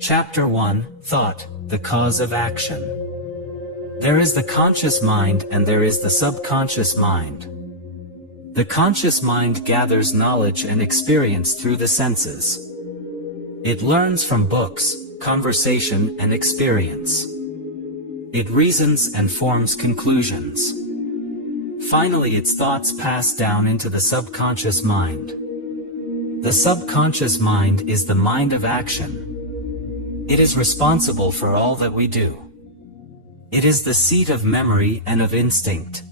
Chapter 1, Thought, the Cause of Action. There is the conscious mind and there is the subconscious mind. The conscious mind gathers knowledge and experience through the senses. It learns from books, conversation, and experience. It reasons and forms conclusions. Finally, its thoughts pass down into the subconscious mind. The subconscious mind is the mind of action. It is responsible for all that we do. It is the seat of memory and of instinct.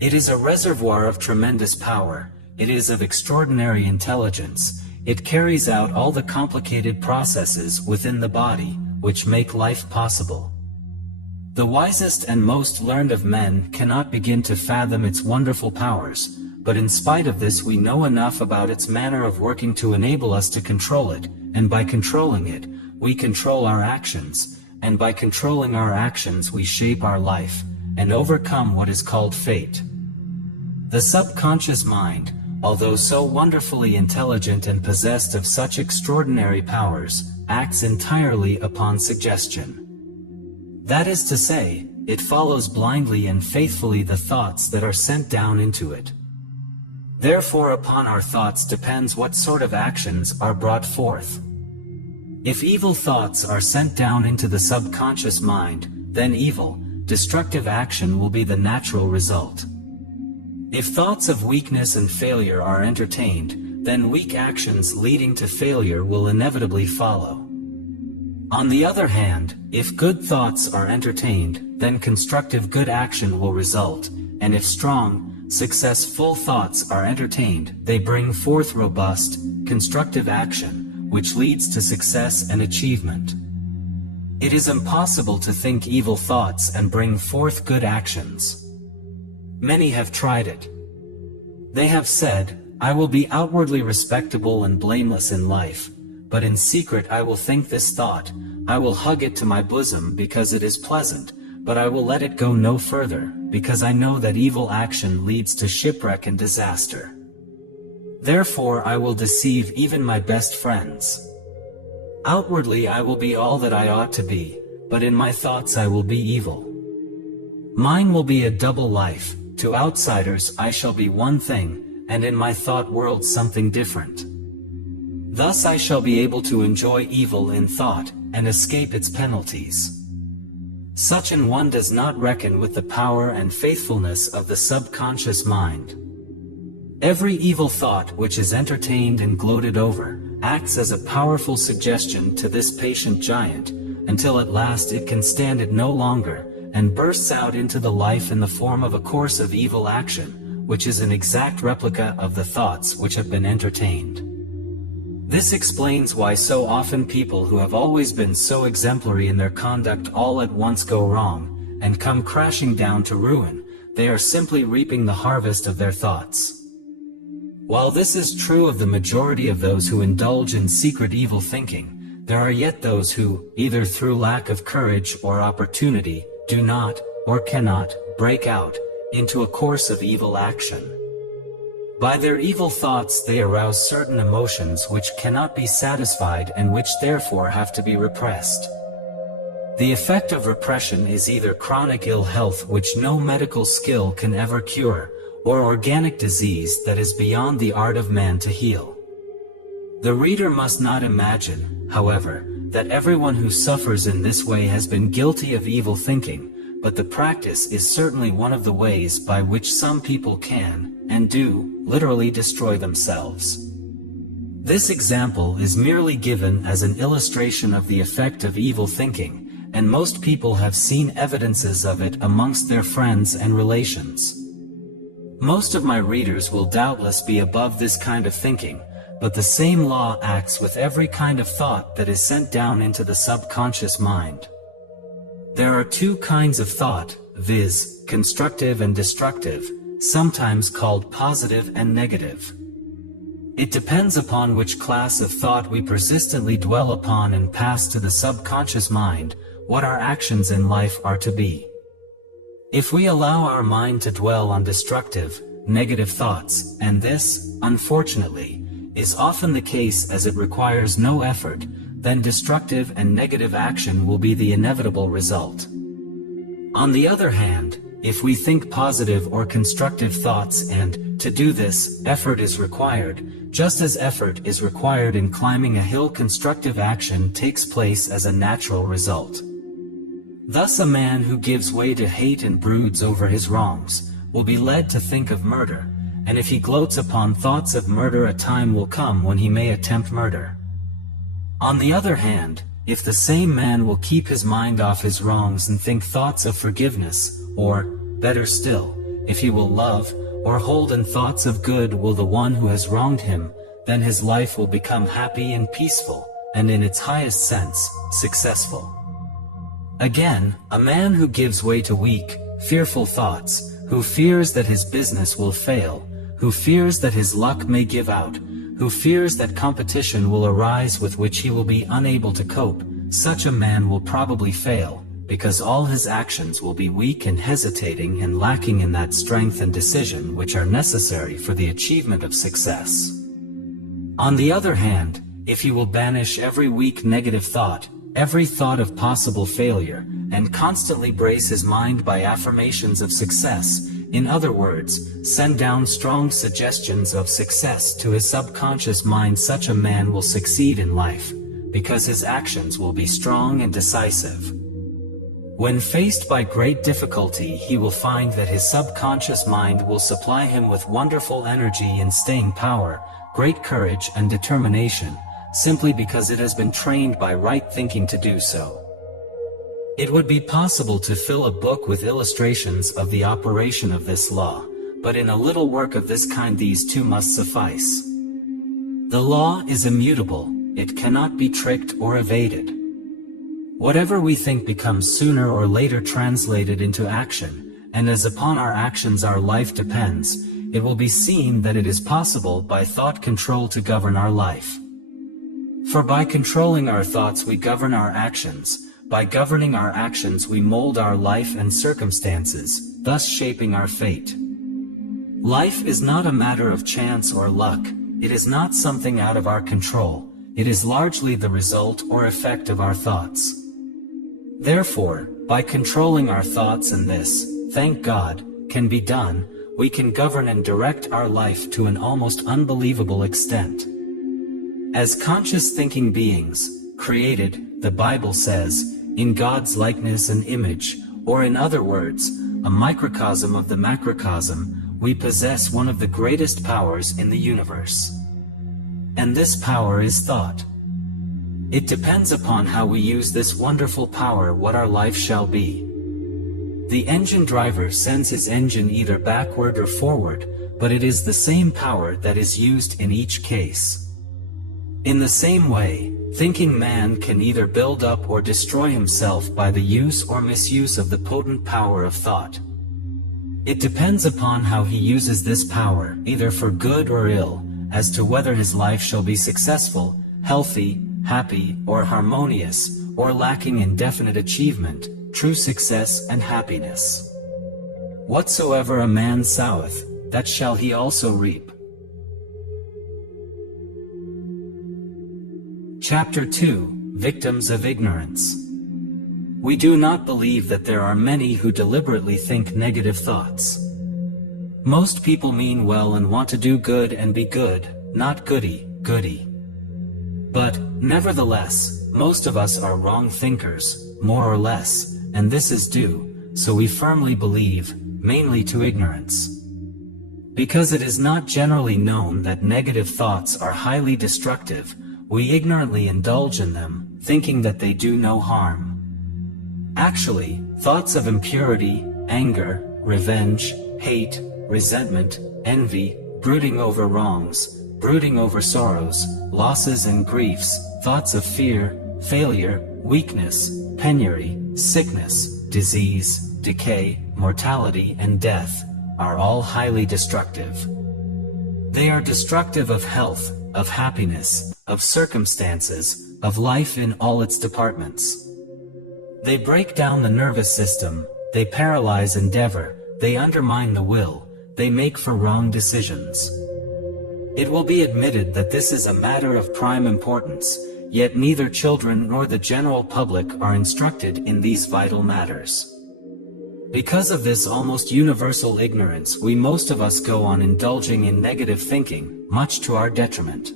It is a reservoir of tremendous power. It is of extraordinary intelligence. It carries out all the complicated processes within the body, which make life possible. The wisest and most learned of men cannot begin to fathom its wonderful powers, but in spite of this we know enough about its manner of working to enable us to control it, and by controlling it, we control our actions, and by controlling our actions we shape our life, and overcome what is called fate. The subconscious mind, although so wonderfully intelligent and possessed of such extraordinary powers, acts entirely upon suggestion. That is to say, it follows blindly and faithfully the thoughts that are sent down into it. Therefore, upon our thoughts depends what sort of actions are brought forth. If evil thoughts are sent down into the subconscious mind, then evil, destructive action will be the natural result. If thoughts of weakness and failure are entertained, then weak actions leading to failure will inevitably follow. On the other hand, if good thoughts are entertained, then constructive good action will result, and if strong, successful thoughts are entertained, they bring forth robust, constructive action, which leads to success and achievement. It is impossible to think evil thoughts and bring forth good actions. Many have tried it. They have said, "I will be outwardly respectable and blameless in life, but in secret I will think this thought, I will hug it to my bosom because it is pleasant, but I will let it go no further, because I know that evil action leads to shipwreck and disaster. Therefore I will deceive even my best friends. Outwardly I will be all that I ought to be, but in my thoughts I will be evil. Mine will be a double life, to outsiders I shall be one thing, and in my thought world something different. Thus I shall be able to enjoy evil in thought, and escape its penalties." Such an one does not reckon with the power and faithfulness of the subconscious mind. Every evil thought which is entertained and gloated over, acts as a powerful suggestion to this patient giant, until at last it can stand it no longer, and bursts out into the life in the form of a course of evil action, which is an exact replica of the thoughts which have been entertained. This explains why so often people who have always been so exemplary in their conduct all at once go wrong, and come crashing down to ruin. They are simply reaping the harvest of their thoughts. While this is true of the majority of those who indulge in secret evil thinking, there are yet those who, either through lack of courage or opportunity, do not, or cannot, break out into a course of evil action. By their evil thoughts they arouse certain emotions which cannot be satisfied and which therefore have to be repressed. The effect of repression is either chronic ill health which no medical skill can ever cure, or organic disease that is beyond the art of man to heal. The reader must not imagine, however, that everyone who suffers in this way has been guilty of evil thinking, but the practice is certainly one of the ways by which some people can, and do, literally destroy themselves. This example is merely given as an illustration of the effect of evil thinking, and most people have seen evidences of it amongst their friends and relations. Most of my readers will doubtless be above this kind of thinking, but the same law acts with every kind of thought that is sent down into the subconscious mind. There are two kinds of thought, viz., constructive and destructive, sometimes called positive and negative. It depends upon which class of thought we persistently dwell upon and pass to the subconscious mind, what our actions in life are to be. If we allow our mind to dwell on destructive, negative thoughts, and this, unfortunately, is often the case as it requires no effort, then destructive and negative action will be the inevitable result. On the other hand, if we think positive or constructive thoughts, and, to do this, effort is required, just as effort is required in climbing a hill, constructive action takes place as a natural result. Thus a man who gives way to hate and broods over his wrongs, will be led to think of murder, and if he gloats upon thoughts of murder, a time will come when he may attempt murder. On the other hand, if the same man will keep his mind off his wrongs and think thoughts of forgiveness, or, better still, if he will love, or hold in thoughts of good will the one who has wronged him, then his life will become happy and peaceful, and in its highest sense, successful. Again, a man who gives way to weak, fearful thoughts, who fears that his business will fail, who fears that his luck may give out, who fears that competition will arise with which he will be unable to cope, such a man will probably fail, because all his actions will be weak and hesitating and lacking in that strength and decision which are necessary for the achievement of success. On the other hand, if he will banish every weak negative thought, every thought of possible failure, and constantly brace his mind by affirmations of success, in other words, send down strong suggestions of success to his subconscious mind, such a man will succeed in life, because his actions will be strong and decisive. When faced by great difficulty, he will find that his subconscious mind will supply him with wonderful energy and staying power, great courage and determination, simply because it has been trained by right thinking to do so. It would be possible to fill a book with illustrations of the operation of this law, but in a little work of this kind these two must suffice. The law is immutable, it cannot be tricked or evaded. Whatever we think becomes sooner or later translated into action, and as upon our actions our life depends, it will be seen that it is possible by thought control to govern our life. For by controlling our thoughts we govern our actions, by governing our actions we mold our life and circumstances, thus shaping our fate. Life is not a matter of chance or luck, it is not something out of our control, it is largely the result or effect of our thoughts. Therefore, by controlling our thoughts, and this, thank God, can be done, we can govern and direct our life to an almost unbelievable extent. As conscious thinking beings, created, the Bible says, in God's likeness and image, or in other words, a microcosm of the macrocosm, we possess one of the greatest powers in the universe. And this power is thought. It depends upon how we use this wonderful power what our life shall be. The engine driver sends his engine either backward or forward, but it is the same power that is used in each case. In the same way, thinking man can either build up or destroy himself by the use or misuse of the potent power of thought. It depends upon how he uses this power, either for good or ill, as to whether his life shall be successful, healthy, happy, or harmonious, or lacking in definite achievement, true success and happiness. Whatsoever a man soweth, that shall he also reap. Chapter 2, Victims of Ignorance. We do not believe that there are many who deliberately think negative thoughts. Most people mean well and want to do good and be good, not goody. But, nevertheless, most of us are wrong thinkers, more or less, and this is due, so we firmly believe, mainly to ignorance. Because it is not generally known that negative thoughts are highly destructive, we ignorantly indulge in them, thinking that they do no harm. Actually, thoughts of impurity, anger, revenge, hate, resentment, envy, brooding over wrongs, brooding over sorrows, losses and griefs, thoughts of fear, failure, weakness, penury, sickness, disease, decay, mortality and death, are all highly destructive. They are destructive of health, of happiness, of circumstances, of life in all its departments. They break down the nervous system, they paralyze endeavor, they undermine the will, they make for wrong decisions. It will be admitted that this is a matter of prime importance, yet neither children nor the general public are instructed in these vital matters. Because of this almost universal ignorance, most of us go on indulging in negative thinking, much to our detriment.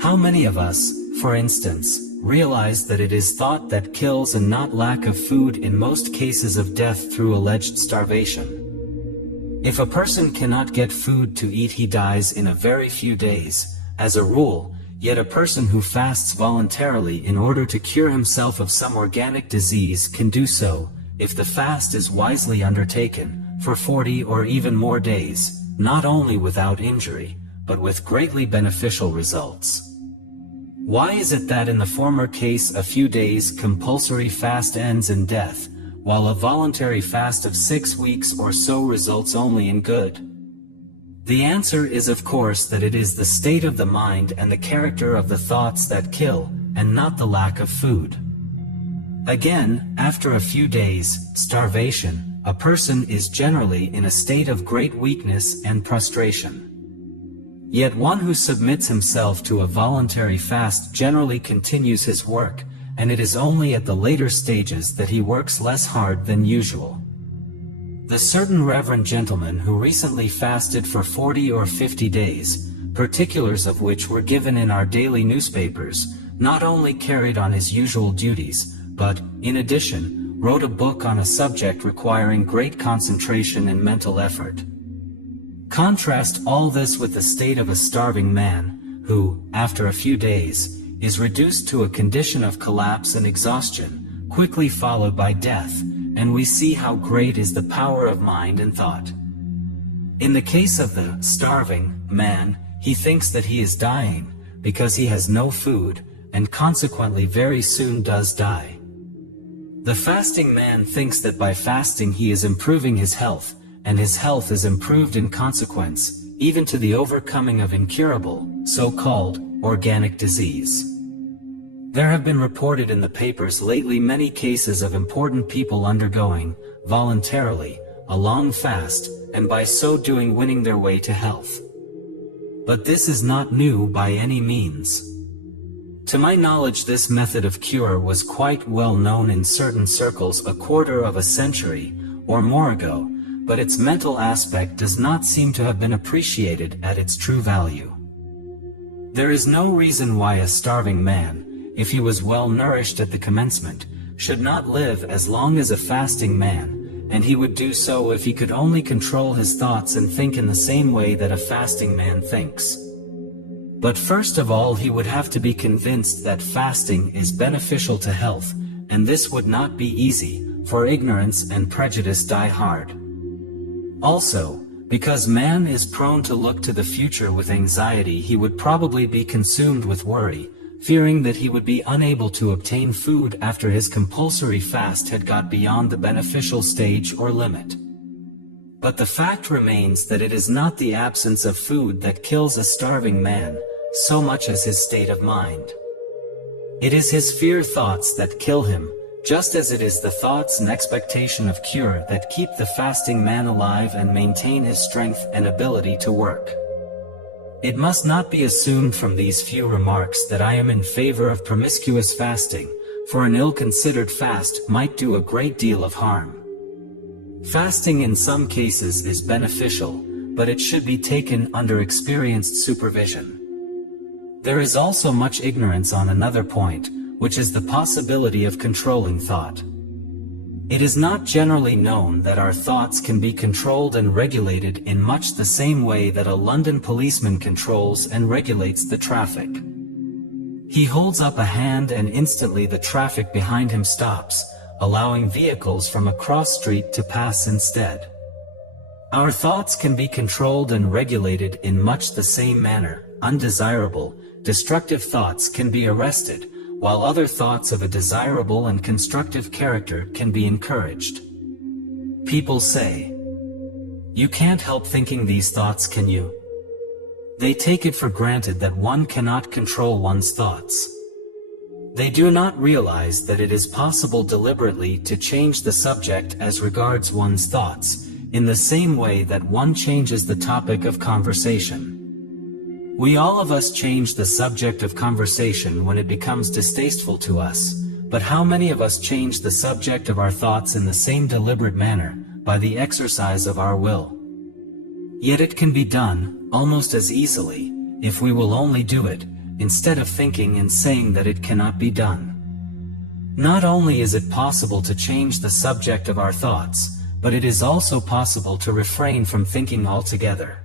How many of us, for instance, realize that it is thought that kills and not lack of food in most cases of death through alleged starvation? If a person cannot get food to eat, he dies in a very few days, as a rule, yet a person who fasts voluntarily in order to cure himself of some organic disease can do so, if the fast is wisely undertaken, for 40 or even more days, not only without injury, but with greatly beneficial results. Why is it that in the former case a few days compulsory fast ends in death, while a voluntary fast of 6 weeks or so results only in good? The answer is, of course, that it is the state of the mind and the character of the thoughts that kill, and not the lack of food. Again, after a few days' starvation, a person is generally in a state of great weakness and prostration. Yet one who submits himself to a voluntary fast generally continues his work, and it is only at the later stages that he works less hard than usual. The certain reverend gentleman who recently fasted for 40 or 50 days, particulars of which were given in our daily newspapers, not only carried on his usual duties, but, in addition, wrote a book on a subject requiring great concentration and mental effort. Contrast all this with the state of a starving man, who, after a few days, is reduced to a condition of collapse and exhaustion, quickly followed by death, and we see how great is the power of mind and thought. In the case of the starving man, he thinks that he is dying, because he has no food, and consequently very soon does die. The fasting man thinks that by fasting he is improving his health, and his health is improved in consequence, even to the overcoming of incurable, so-called, organic disease. There have been reported in the papers lately many cases of important people undergoing, voluntarily, a long fast, and by so doing winning their way to health. But this is not new by any means. To my knowledge, this method of cure was quite well known in certain circles a quarter of a century, or more ago, but its mental aspect does not seem to have been appreciated at its true value. There is no reason why a starving man, if he was well nourished at the commencement, should not live as long as a fasting man, and he would do so if he could only control his thoughts and think in the same way that a fasting man thinks. But first of all he would have to be convinced that fasting is beneficial to health, and this would not be easy, for ignorance and prejudice die hard. Also, because man is prone to look to the future with anxiety, he would probably be consumed with worry, fearing that he would be unable to obtain food after his compulsory fast had got beyond the beneficial stage or limit. But the fact remains that it is not the absence of food that kills a starving man, so much as his state of mind. It is his fear thoughts that kill him, just as it is the thoughts and expectation of cure that keep the fasting man alive and maintain his strength and ability to work. It must not be assumed from these few remarks that I am in favor of promiscuous fasting, for an ill-considered fast might do a great deal of harm. Fasting in some cases is beneficial, but it should be taken under experienced supervision. There is also much ignorance on another point, which is the possibility of controlling thought. It is not generally known that our thoughts can be controlled and regulated in much the same way that a London policeman controls and regulates the traffic. He holds up a hand and instantly the traffic behind him stops, allowing vehicles from a cross street to pass instead. Our thoughts can be controlled and regulated in much the same manner. Undesirable, destructive thoughts can be arrested, while other thoughts of a desirable and constructive character can be encouraged. People say, "You can't help thinking these thoughts, can you?" They take it for granted that one cannot control one's thoughts. They do not realize that it is possible deliberately to change the subject as regards one's thoughts, in the same way that one changes the topic of conversation. We all of us change the subject of conversation when it becomes distasteful to us, but how many of us change the subject of our thoughts in the same deliberate manner, by the exercise of our will? Yet it can be done, almost as easily, if we will only do it, instead of thinking and saying that it cannot be done. Not only is it possible to change the subject of our thoughts, but it is also possible to refrain from thinking altogether.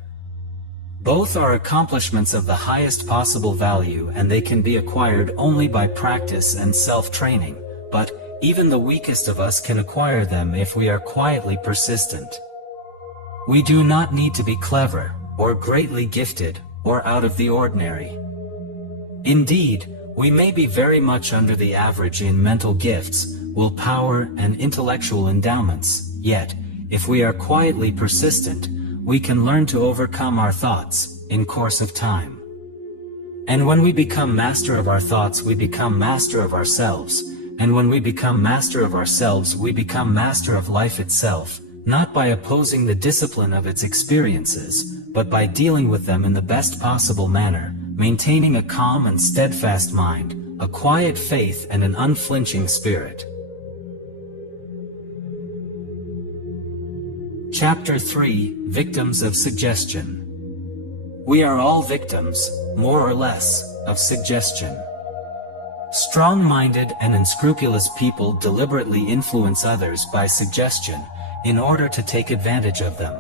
Both are accomplishments of the highest possible value, and they can be acquired only by practice and self-training, but even the weakest of us can acquire them if we are quietly persistent. We do not need to be clever, or greatly gifted, or out of the ordinary. Indeed, we may be very much under the average in mental gifts, willpower, and intellectual endowments, yet, if we are quietly persistent, we can learn to overcome our thoughts, in course of time. And when we become master of our thoughts, we become master of ourselves, and when we become master of ourselves, we become master of life itself, not by opposing the discipline of its experiences, but by dealing with them in the best possible manner, maintaining a calm and steadfast mind, a quiet faith and an unflinching spirit. Chapter 3: Victims of Suggestion. We are all victims, more or less, of suggestion. Strong-minded and unscrupulous people deliberately influence others by suggestion, in order to take advantage of them.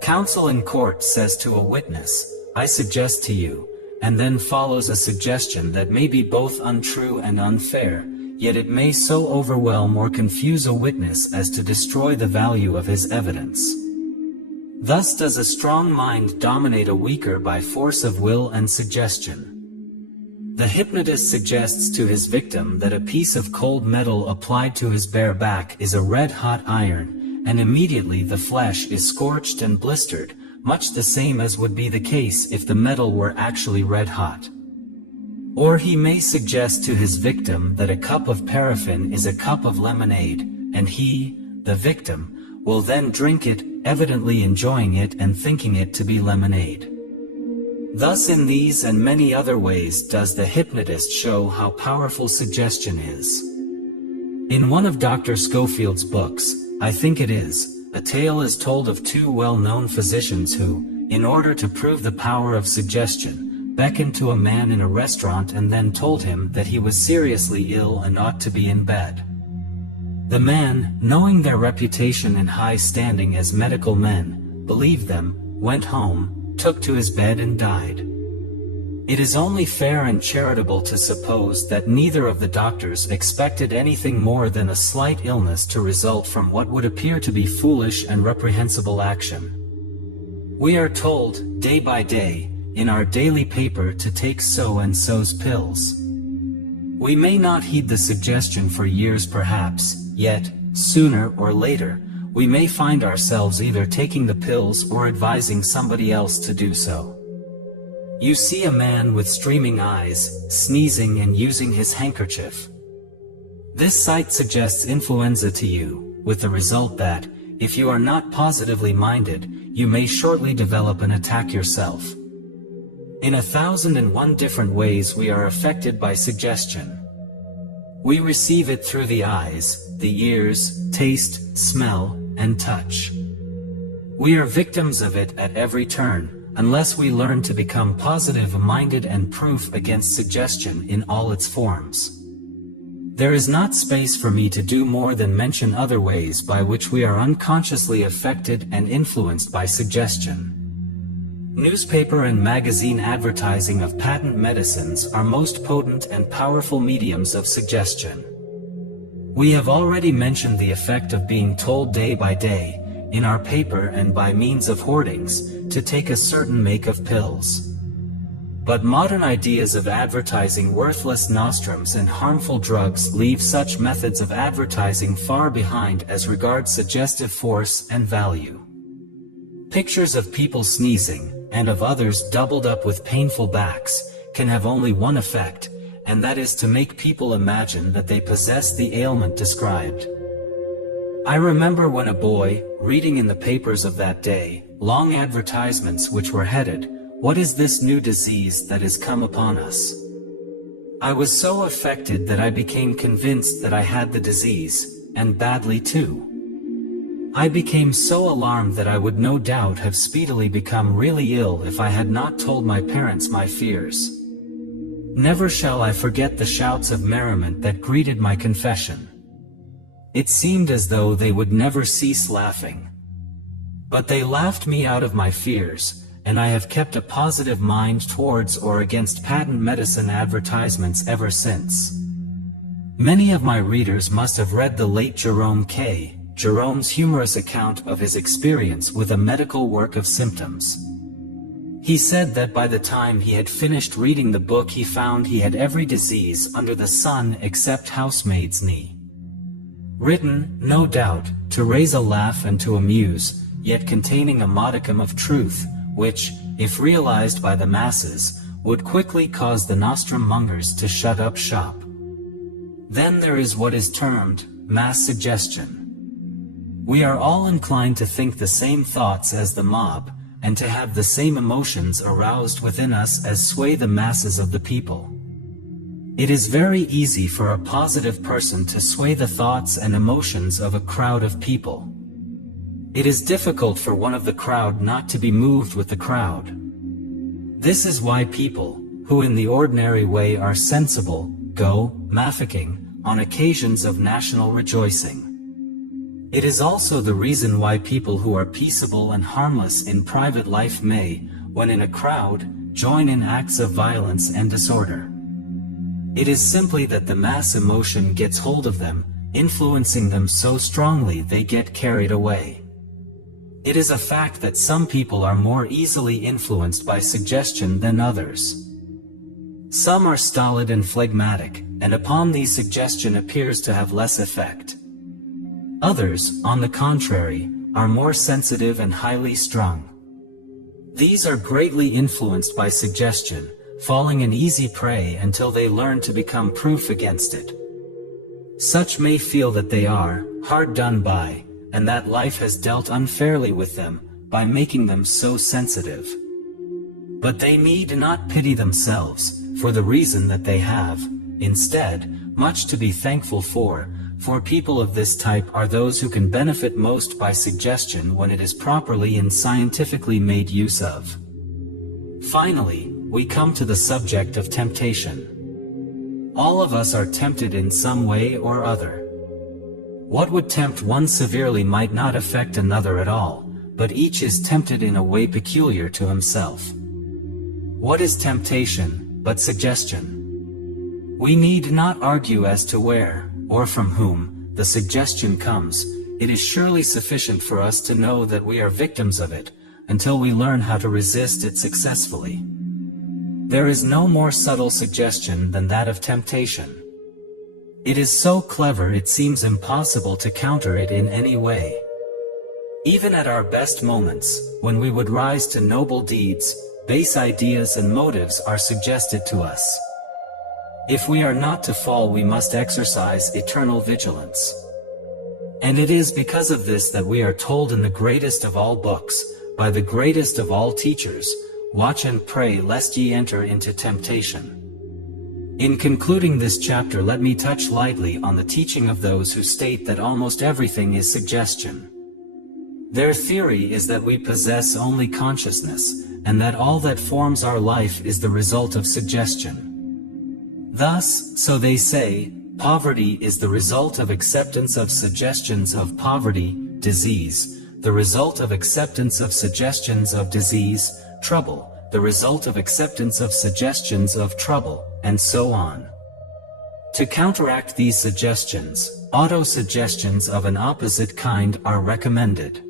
Counsel in court says to a witness, "I suggest to you," and then follows a suggestion that may be both untrue and unfair, yet it may so overwhelm or confuse a witness as to destroy the value of his evidence. Thus does a strong mind dominate a weaker by force of will and suggestion. The hypnotist suggests to his victim that a piece of cold metal applied to his bare back is a red-hot iron, and immediately the flesh is scorched and blistered, much the same as would be the case if the metal were actually red-hot. Or he may suggest to his victim that a cup of paraffin is a cup of lemonade, and he, the victim, will then drink it, evidently enjoying it and thinking it to be lemonade. Thus in these and many other ways does the hypnotist show how powerful suggestion is. In one of Dr. Schofield's books, I think it is, a tale is told of two well-known physicians who, in order to prove the power of suggestion, beckoned to a man in a restaurant and then told him that he was seriously ill and ought to be in bed. The man, knowing their reputation and high standing as medical men, believed them, went home, took to his bed and died. It is only fair and charitable to suppose that neither of the doctors expected anything more than a slight illness to result from what would appear to be foolish and reprehensible action. We are told, day by day, in our daily paper to take so and so's pills. We may not heed the suggestion for years perhaps, yet, sooner or later, we may find ourselves either taking the pills or advising somebody else to do so. You see a man with streaming eyes, sneezing and using his handkerchief. This sight suggests influenza to you, with the result that, if you are not positively minded, you may shortly develop an attack yourself. In 1,001 different ways we are affected by suggestion. We receive it through the eyes, the ears, taste, smell, and touch. We are victims of it at every turn, unless we learn to become positive-minded and proof against suggestion in all its forms. There is not space for me to do more than mention other ways by which we are unconsciously affected and influenced by suggestion. Newspaper and magazine advertising of patent medicines are most potent and powerful mediums of suggestion. We have already mentioned the effect of being told day by day, in our paper and by means of hoardings, to take a certain make of pills. But modern ideas of advertising worthless nostrums and harmful drugs leave such methods of advertising far behind as regards suggestive force and value. Pictures of people sneezing, and of others doubled up with painful backs, can have only one effect, and that is to make people imagine that they possess the ailment described. I remember when a boy, reading in the papers of that day, long advertisements which were headed, What is this new disease that has come upon us? I was so affected that I became convinced that I had the disease, and badly too. I became so alarmed that I would no doubt have speedily become really ill if I had not told my parents my fears. Never shall I forget the shouts of merriment that greeted my confession. It seemed as though they would never cease laughing. But they laughed me out of my fears, and I have kept a positive mind towards or against patent medicine advertisements ever since. Many of my readers must have read the late Jerome's humorous account of his experience with a medical work of symptoms. He said that by the time he had finished reading the book he found he had every disease under the sun except housemaid's knee. Written, no doubt, to raise a laugh and to amuse, yet containing a modicum of truth, which, if realized by the masses, would quickly cause the nostrum mongers to shut up shop. Then there is what is termed mass suggestion. We are all inclined to think the same thoughts as the mob, and to have the same emotions aroused within us as sway the masses of the people. It is very easy for a positive person to sway the thoughts and emotions of a crowd of people. It is difficult for one of the crowd not to be moved with the crowd. This is why people, who in the ordinary way are sensible, go maffecking on occasions of national rejoicing. It is also the reason why people who are peaceable and harmless in private life may, when in a crowd, join in acts of violence and disorder. It is simply that the mass emotion gets hold of them, influencing them so strongly they get carried away. It is a fact that some people are more easily influenced by suggestion than others. Some are stolid and phlegmatic, and upon these suggestion appears to have less effect. Others, on the contrary, are more sensitive and highly strung. These are greatly influenced by suggestion, falling an easy prey until they learn to become proof against it. Such may feel that they are hard done by, and that life has dealt unfairly with them, by making them so sensitive. But they need not pity themselves, for the reason that they have, instead, much to be thankful for people of this type are those who can benefit most by suggestion when it is properly and scientifically made use of. Finally, we come to the subject of temptation. All of us are tempted in some way or other. What would tempt one severely might not affect another at all, but each is tempted in a way peculiar to himself. What is temptation, but suggestion? We need not argue as to where, or from whom, the suggestion comes. It is surely sufficient for us to know that we are victims of it, until we learn how to resist it successfully. There is no more subtle suggestion than that of temptation. It is so clever it seems impossible to counter it in any way. Even at our best moments, when we would rise to noble deeds, base ideas and motives are suggested to us. If we are not to fall, we must exercise eternal vigilance. And it is because of this that we are told in the greatest of all books, by the greatest of all teachers, watch and pray lest ye enter into temptation. In concluding this chapter, let me touch lightly on the teaching of those who state that almost everything is suggestion. Their theory is that we possess only consciousness, and that all that forms our life is the result of suggestion. Thus, so they say, poverty is the result of acceptance of suggestions of poverty, disease, the result of acceptance of suggestions of disease, trouble, the result of acceptance of suggestions of trouble, and so on. To counteract these suggestions, auto-suggestions of an opposite kind are recommended.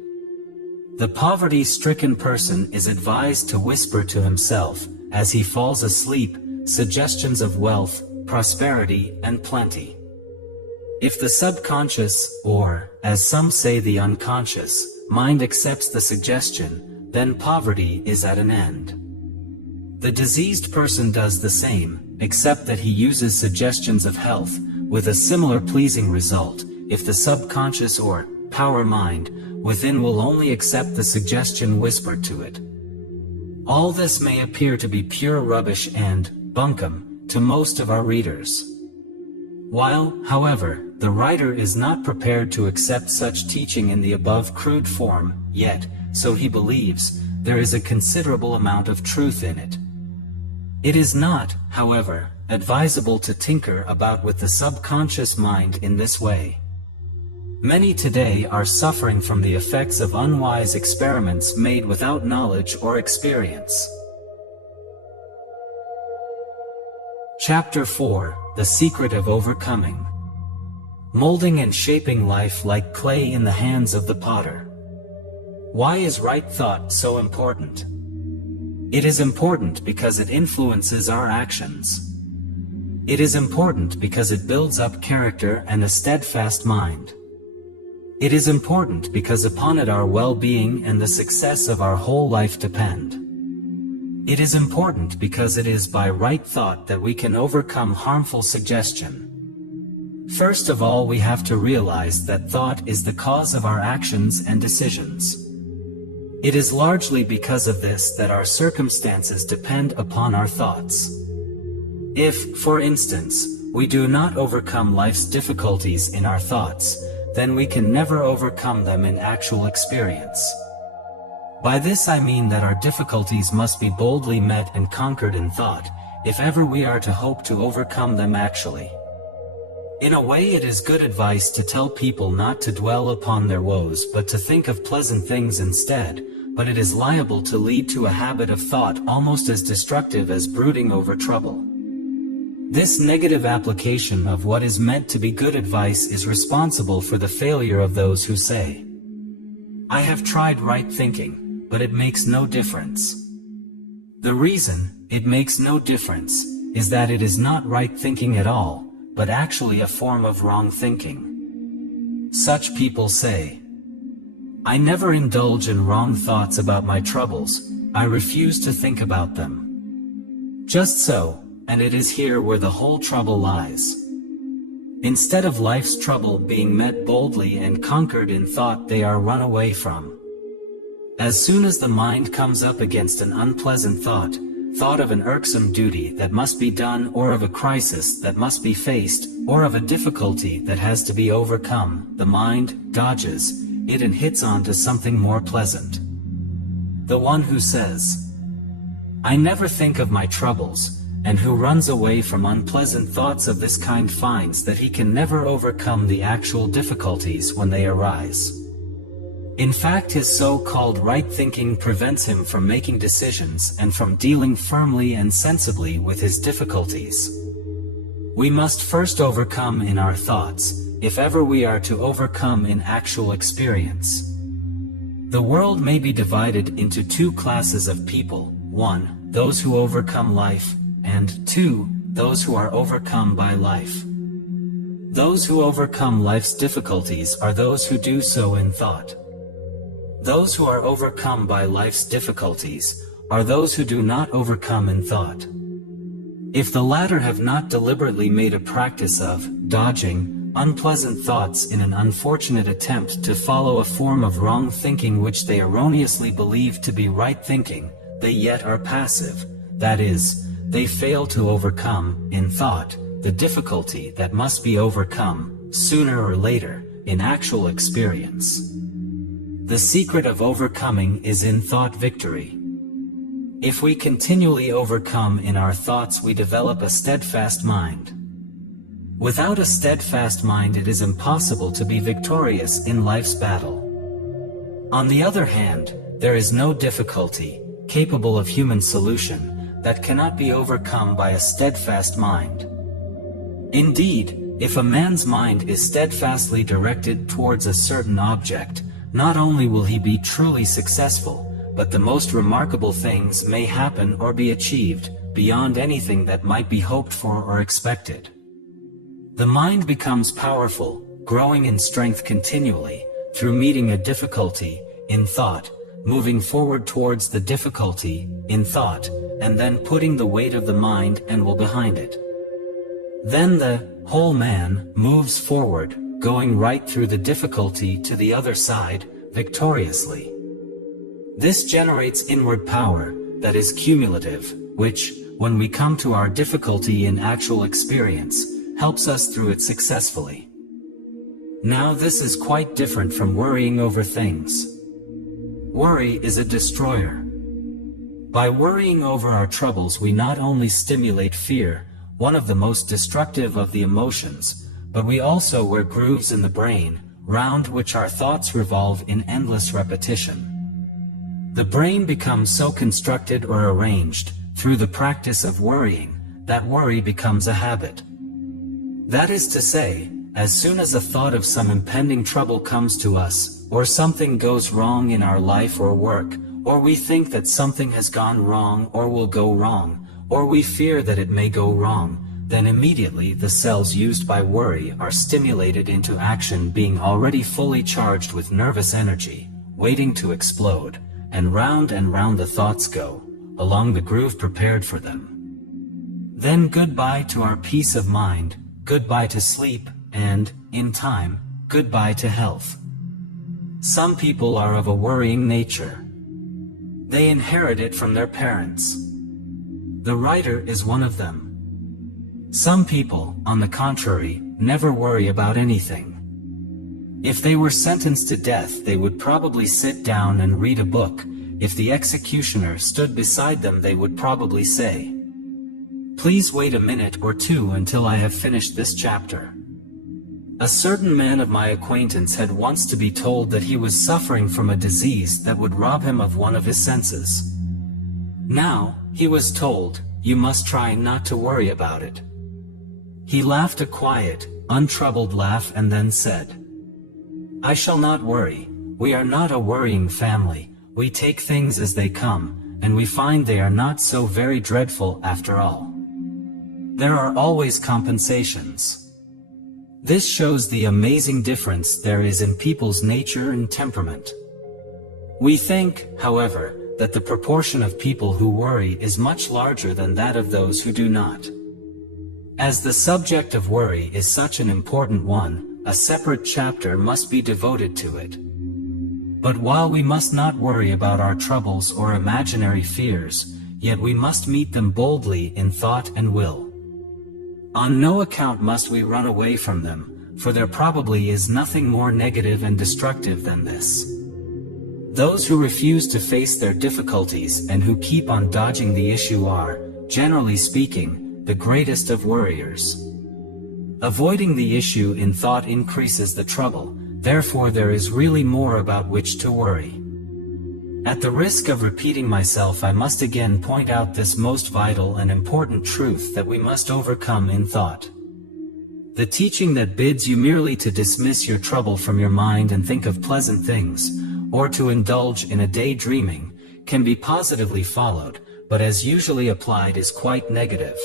The poverty-stricken person is advised to whisper to himself, as he falls asleep, suggestions of wealth, prosperity, and plenty. If the subconscious, or, as some say, the unconscious, mind accepts the suggestion, then poverty is at an end. The diseased person does the same, except that he uses suggestions of health, with a similar pleasing result, if the subconscious or power mind within will only accept the suggestion whispered to it. All this may appear to be pure rubbish and bunkum to most of our readers. While, however, the writer is not prepared to accept such teaching in the above crude form, yet, so he believes, there is a considerable amount of truth in it. It is not, however, advisable to tinker about with the subconscious mind in this way. Many today are suffering from the effects of unwise experiments made without knowledge or experience. Chapter 4: The Secret of Overcoming. Molding and shaping life like clay in the hands of the potter. Why is right thought so important? It is important because it influences our actions. It is important because it builds up character and a steadfast mind. It is important because upon it our well-being and the success of our whole life depend. It is important because it is by right thought that we can overcome harmful suggestion. First of all, we have to realize that thought is the cause of our actions and decisions. It is largely because of this that our circumstances depend upon our thoughts. If, for instance, we do not overcome life's difficulties in our thoughts, then we can never overcome them in actual experience. By this I mean that our difficulties must be boldly met and conquered in thought, if ever we are to hope to overcome them actually. In a way, it is good advice to tell people not to dwell upon their woes but to think of pleasant things instead, but it is liable to lead to a habit of thought almost as destructive as brooding over trouble. This negative application of what is meant to be good advice is responsible for the failure of those who say, "I have tried right thinking, but it makes no difference." The reason it makes no difference is that it is not right thinking at all, but actually a form of wrong thinking. Such people say, "I never indulge in wrong thoughts about my troubles, I refuse to think about them." Just so, and it is here where the whole trouble lies. Instead of life's trouble being met boldly and conquered in thought, they are run away from. As soon as the mind comes up against an unpleasant thought of an irksome duty that must be done, or of a crisis that must be faced, or of a difficulty that has to be overcome, the mind dodges it and hits on to something more pleasant. The one who says, "I never think of my troubles," and who runs away from unpleasant thoughts of this kind finds that he can never overcome the actual difficulties when they arise. In fact, his so-called right thinking prevents him from making decisions and from dealing firmly and sensibly with his difficulties. We must first overcome in our thoughts, if ever we are to overcome in actual experience. The world may be divided into two classes of people: 1, those who overcome life, and 2, those who are overcome by life. Those who overcome life's difficulties are those who do so in thought. Those who are overcome by life's difficulties are those who do not overcome in thought. If the latter have not deliberately made a practice of dodging unpleasant thoughts in an unfortunate attempt to follow a form of wrong thinking which they erroneously believe to be right thinking, they yet are passive, that is, they fail to overcome, in thought, the difficulty that must be overcome, sooner or later, in actual experience. The secret of overcoming is in thought victory. If we continually overcome in our thoughts, we develop a steadfast mind. Without a steadfast mind, it is impossible to be victorious in life's battle. On the other hand, there is no difficulty, capable of human solution, that cannot be overcome by a steadfast mind. Indeed, if a man's mind is steadfastly directed towards a certain object, not only will he be truly successful, but the most remarkable things may happen or be achieved, beyond anything that might be hoped for or expected. The mind becomes powerful, growing in strength continually, through meeting a difficulty, in thought, moving forward towards the difficulty, in thought, and then putting the weight of the mind and will behind it. Then the whole man moves forward, going right through the difficulty to the other side, victoriously. This generates inward power, that is cumulative, which, when we come to our difficulty in actual experience, helps us through it successfully. Now this is quite different from worrying over things. Worry is a destroyer. By worrying over our troubles we not only stimulate fear, one of the most destructive of the emotions, but we also wear grooves in the brain, round which our thoughts revolve in endless repetition. The brain becomes so constructed or arranged, through the practice of worrying, that worry becomes a habit. That is to say, as soon as a thought of some impending trouble comes to us, or something goes wrong in our life or work, or we think that something has gone wrong or will go wrong, or we fear that it may go wrong, then immediately the cells used by worry are stimulated into action, being already fully charged with nervous energy, waiting to explode, and round the thoughts go, along the groove prepared for them. Then goodbye to our peace of mind, goodbye to sleep, and, in time, goodbye to health. Some people are of a worrying nature. They inherit it from their parents. The writer is one of them. Some people, on the contrary, never worry about anything. If they were sentenced to death, they would probably sit down and read a book. If the executioner stood beside them, they would probably say, "Please wait a minute or two until I have finished this chapter." A certain man of my acquaintance had once to be told that he was suffering from a disease that would rob him of one of his senses. Now, he was told, "You must try not to worry about it." He laughed a quiet, untroubled laugh and then said, "I shall not worry. We are not a worrying family. We take things as they come, and we find they are not so very dreadful after all. There are always compensations." This shows the amazing difference there is in people's nature and temperament. We think, however, that the proportion of people who worry is much larger than that of those who do not. As the subject of worry is such an important one, a separate chapter must be devoted to it. But while we must not worry about our troubles or imaginary fears, yet we must meet them boldly in thought and will. On no account must we run away from them, for there probably is nothing more negative and destructive than this. Those who refuse to face their difficulties and who keep on dodging the issue are, generally speaking, the greatest of worriers. Avoiding the issue in thought increases the trouble, therefore there is really more about which to worry. At the risk of repeating myself, I must again point out this most vital and important truth that we must overcome in thought. The teaching that bids you merely to dismiss your trouble from your mind and think of pleasant things, or to indulge in a daydreaming, can be positively followed, but as usually applied is quite negative.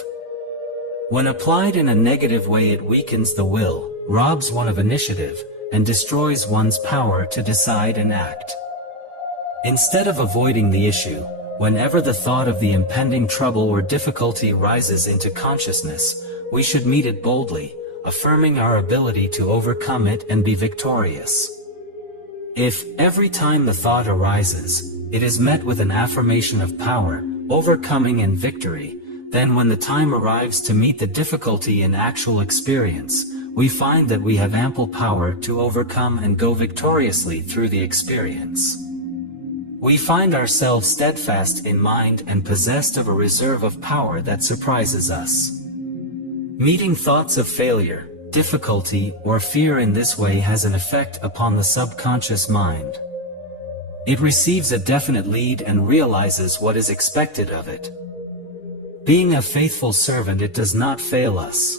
When applied in a negative way, it weakens the will, robs one of initiative, and destroys one's power to decide and act. Instead of avoiding the issue, whenever the thought of the impending trouble or difficulty rises into consciousness, we should meet it boldly, affirming our ability to overcome it and be victorious. If, every time the thought arises, it is met with an affirmation of power, overcoming and victory, then when the time arrives to meet the difficulty in actual experience, we find that we have ample power to overcome and go victoriously through the experience. We find ourselves steadfast in mind and possessed of a reserve of power that surprises us. Meeting thoughts of failure, difficulty, or fear in this way has an effect upon the subconscious mind. It receives a definite lead and realizes what is expected of it. Being a faithful servant, it does not fail us.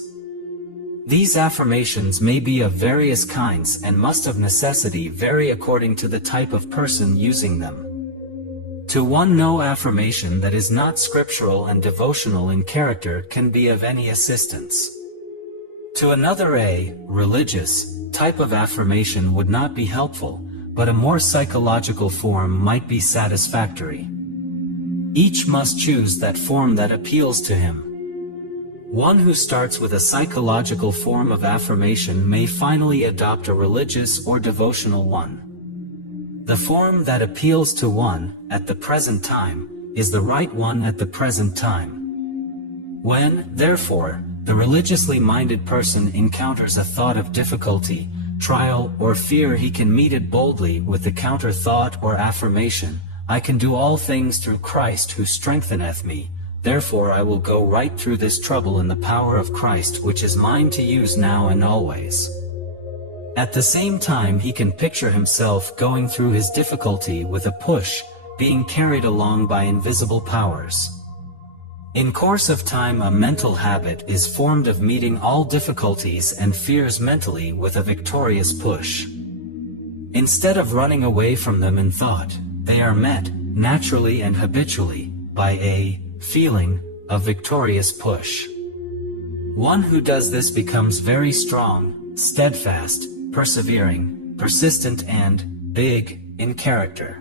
These affirmations may be of various kinds and must of necessity vary according to the type of person using them. To one, no affirmation that is not scriptural and devotional in character can be of any assistance. To another, a religious type of affirmation would not be helpful, but a more psychological form might be satisfactory. Each must choose that form that appeals to him. One who starts with a psychological form of affirmation may finally adopt a religious or devotional one. The form that appeals to one, at the present time, is the right one at the present time. When, therefore, the religiously minded person encounters a thought of difficulty, trial, or fear, he can meet it boldly with the counter thought or affirmation, "I can do all things through Christ who strengtheneth me, therefore I will go right through this trouble in the power of Christ, which is mine to use now and always." At the same time, he can picture himself going through his difficulty with a push, being carried along by invisible powers. In course of time, a mental habit is formed of meeting all difficulties and fears mentally with a victorious push. Instead of running away from them in thought, they are met, naturally and habitually, by a feeling of victorious push. One who does this becomes very strong, steadfast, persevering, persistent, and big in character.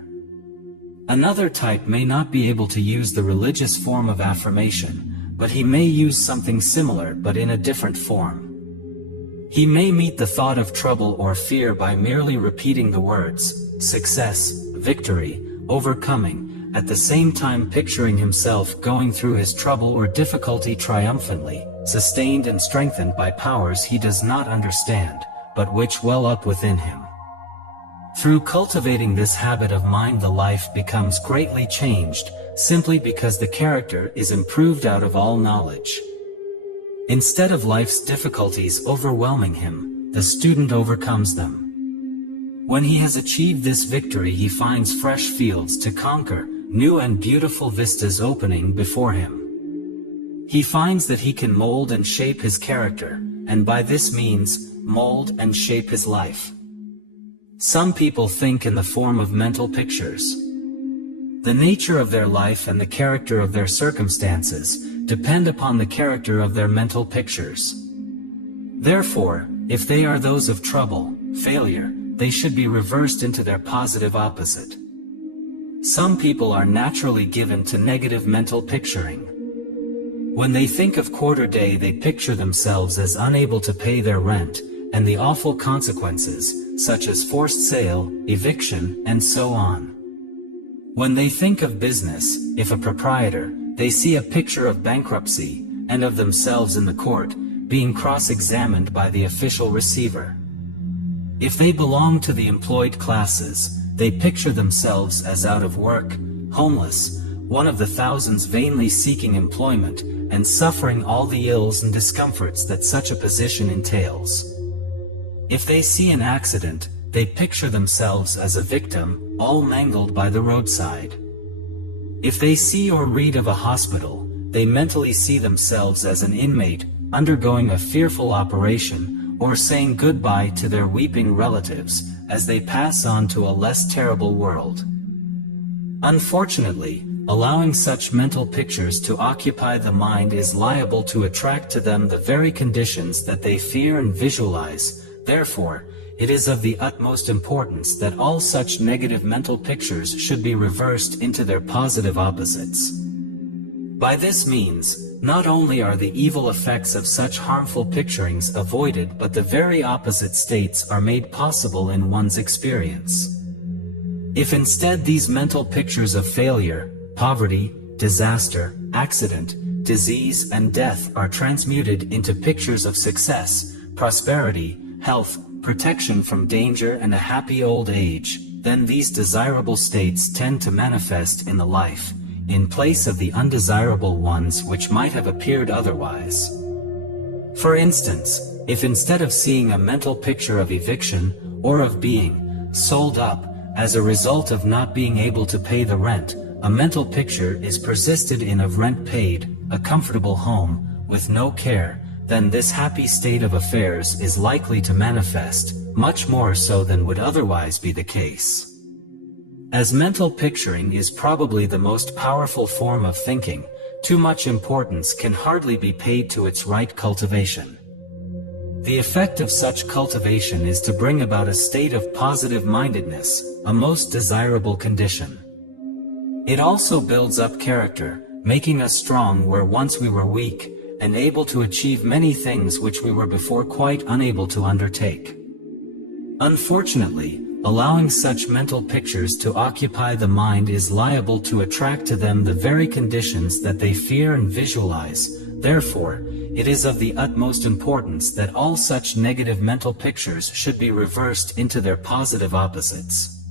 Another type may not be able to use the religious form of affirmation, but he may use something similar but in a different form. He may meet the thought of trouble or fear by merely repeating the words, success, victory, overcoming, at the same time picturing himself going through his trouble or difficulty triumphantly, sustained and strengthened by powers he does not understand, but which well up within him. Through cultivating this habit of mind, the life becomes greatly changed, simply because the character is improved out of all knowledge. Instead of life's difficulties overwhelming him, the student overcomes them. When he has achieved this victory, he finds fresh fields to conquer, new and beautiful vistas opening before him. He finds that he can mold and shape his character, and by this means, mold and shape his life. Some people think in the form of mental pictures. The nature of their life and the character of their circumstances depend upon the character of their mental pictures. Therefore, if they are those of trouble, failure, they should be reversed into their positive opposite. Some people are naturally given to negative mental picturing. When they think of quarter day, they picture themselves as unable to pay their rent, and the awful consequences, such as forced sale, eviction, and so on. When they think of business, if a proprietor, they see a picture of bankruptcy, and of themselves in the court, being cross-examined by the official receiver. If they belong to the employed classes, they picture themselves as out of work, homeless, one of the thousands vainly seeking employment, and suffering all the ills and discomforts that such a position entails. If they see an accident, they picture themselves as a victim, all mangled by the roadside. If they see or read of a hospital, they mentally see themselves as an inmate, undergoing a fearful operation, or saying goodbye to their weeping relatives, as they pass on to a less terrible world. Unfortunately, allowing such mental pictures to occupy the mind is liable to attract to them the very conditions that they fear and visualize. Therefore, it is of the utmost importance that all such negative mental pictures should be reversed into their positive opposites. By this means, not only are the evil effects of such harmful picturings avoided, but the very opposite states are made possible in one's experience. If instead these mental pictures of failure, poverty, disaster, accident, disease, and death are transmuted into pictures of success, prosperity, health, protection from danger, and a happy old age, then these desirable states tend to manifest in the life, in place of the undesirable ones which might have appeared otherwise. For instance, if instead of seeing a mental picture of eviction, or of being sold up, as a result of not being able to pay the rent, a mental picture is persisted in of rent paid, a comfortable home, with no care, then this happy state of affairs is likely to manifest, much more so than would otherwise be the case. As mental picturing is probably the most powerful form of thinking, too much importance can hardly be paid to its right cultivation. The effect of such cultivation is to bring about a state of positive mindedness, a most desirable condition. It also builds up character, making us strong where once we were weak, and able to achieve many things which we were before quite unable to undertake. Unfortunately, allowing such mental pictures to occupy the mind is liable to attract to them the very conditions that they fear and visualize. Therefore, it is of the utmost importance that all such negative mental pictures should be reversed into their positive opposites.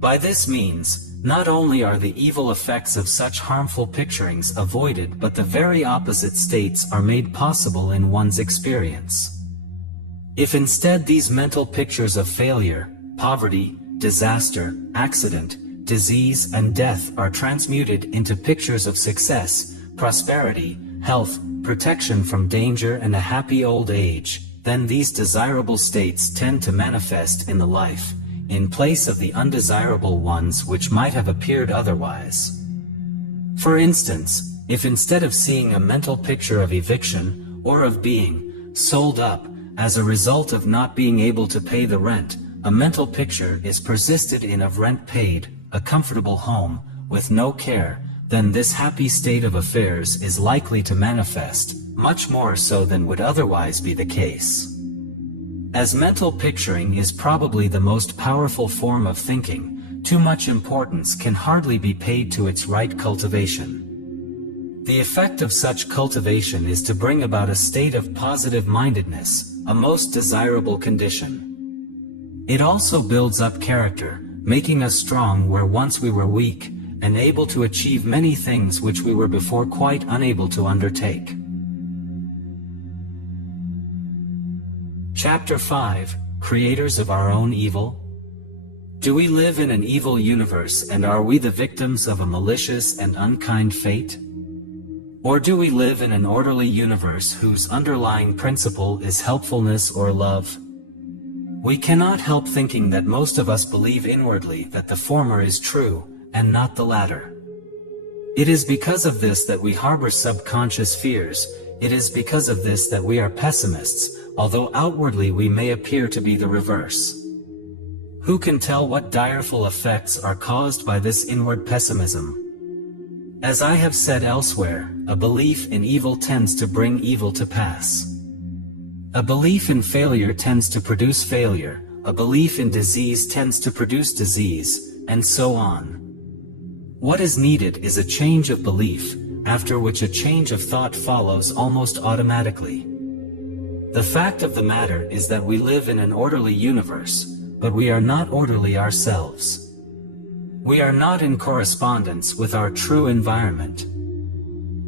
By this means, not only are the evil effects of such harmful picturings avoided, but the very opposite states are made possible in one's experience. If instead these mental pictures of failure, poverty, disaster, accident, disease and death are transmuted into pictures of success, prosperity, health, protection from danger and a happy old age, then these desirable states tend to manifest in the life, in place of the undesirable ones which might have appeared otherwise. For instance, if instead of seeing a mental picture of eviction, or of being sold up, as a result of not being able to pay the rent, a mental picture is persisted in of rent paid, a comfortable home, with no care, then this happy state of affairs is likely to manifest, much more so than would otherwise be the case. As mental picturing is probably the most powerful form of thinking, too much importance can hardly be paid to its right cultivation. The effect of such cultivation is to bring about a state of positive-mindedness, a most desirable condition. It also builds up character, making us strong where once we were weak, and able to achieve many things which we were before quite unable to undertake. Chapter 5, Creators of Our Own Evil. Do we live in an evil universe, and are we the victims of a malicious and unkind fate? Or do we live in an orderly universe whose underlying principle is helpfulness or love? We cannot help thinking that most of us believe inwardly that the former is true, and not the latter. It is because of this that we harbor subconscious fears. It is because of this that we are pessimists, although outwardly we may appear to be the reverse. Who can tell what direful effects are caused by this inward pessimism? As I have said elsewhere, a belief in evil tends to bring evil to pass. A belief in failure tends to produce failure, a belief in disease tends to produce disease, and so on. What is needed is a change of belief, after which a change of thought follows almost automatically. The fact of the matter is that we live in an orderly universe, but we are not orderly ourselves. We are not in correspondence with our true environment.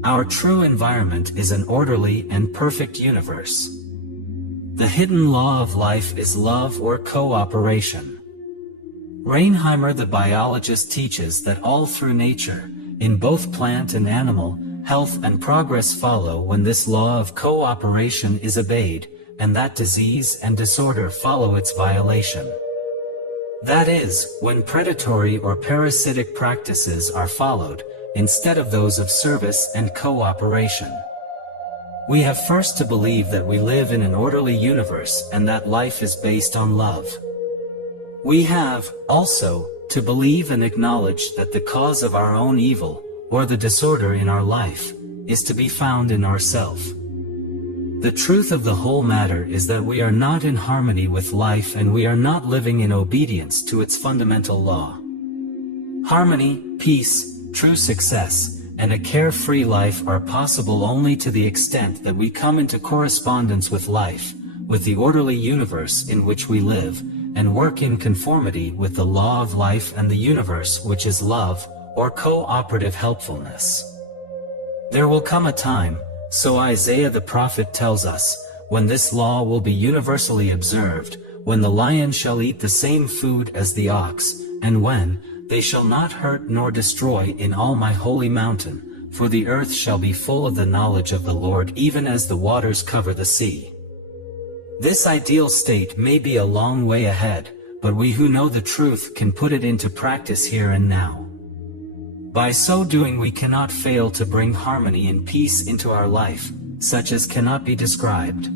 Our true environment is an orderly and perfect universe. The hidden law of life is love or cooperation. Reinheimer the biologist teaches that all through nature, in both plant and animal, health and progress follow when this law of cooperation is obeyed, and that disease and disorder follow its violation. That is, when predatory or parasitic practices are followed, instead of those of service and cooperation. We have first to believe that we live in an orderly universe and that life is based on love. We have, also, to believe and acknowledge that the cause of our own evil, or the disorder in our life, is to be found in ourself. The truth of the whole matter is that we are not in harmony with life and we are not living in obedience to its fundamental law. Harmony, peace, true success, and a carefree life are possible only to the extent that we come into correspondence with life, with the orderly universe in which we live, and work in conformity with the law of life and the universe, which is love, or cooperative helpfulness. There will come a time, so Isaiah the prophet tells us, when this law will be universally observed, when the lion shall eat the same food as the ox, and when they shall not hurt nor destroy in all my holy mountain, for the earth shall be full of the knowledge of the Lord, even as the waters cover the sea. This ideal state may be a long way ahead, but we who know the truth can put it into practice here and now. By so doing we cannot fail to bring harmony and peace into our life, such as cannot be described.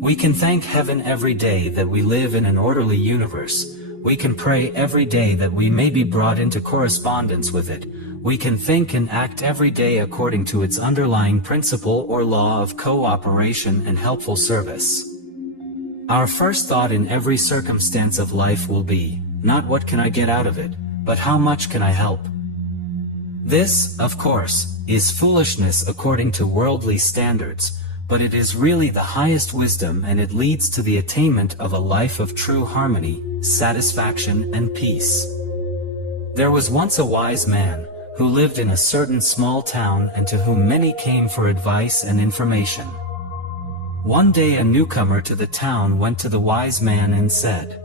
We can thank heaven every day that we live in an orderly universe. We can pray every day that we may be brought into correspondence with it. We can think and act every day according to its underlying principle or law of cooperation and helpful service. Our first thought in every circumstance of life will be, not what can I get out of it, but how much can I help? This, of course, is foolishness according to worldly standards, but it is really the highest wisdom, and it leads to the attainment of a life of true harmony, satisfaction, and peace. There was once a wise man, who lived in a certain small town and to whom many came for advice and information. One day a newcomer to the town went to the wise man and said,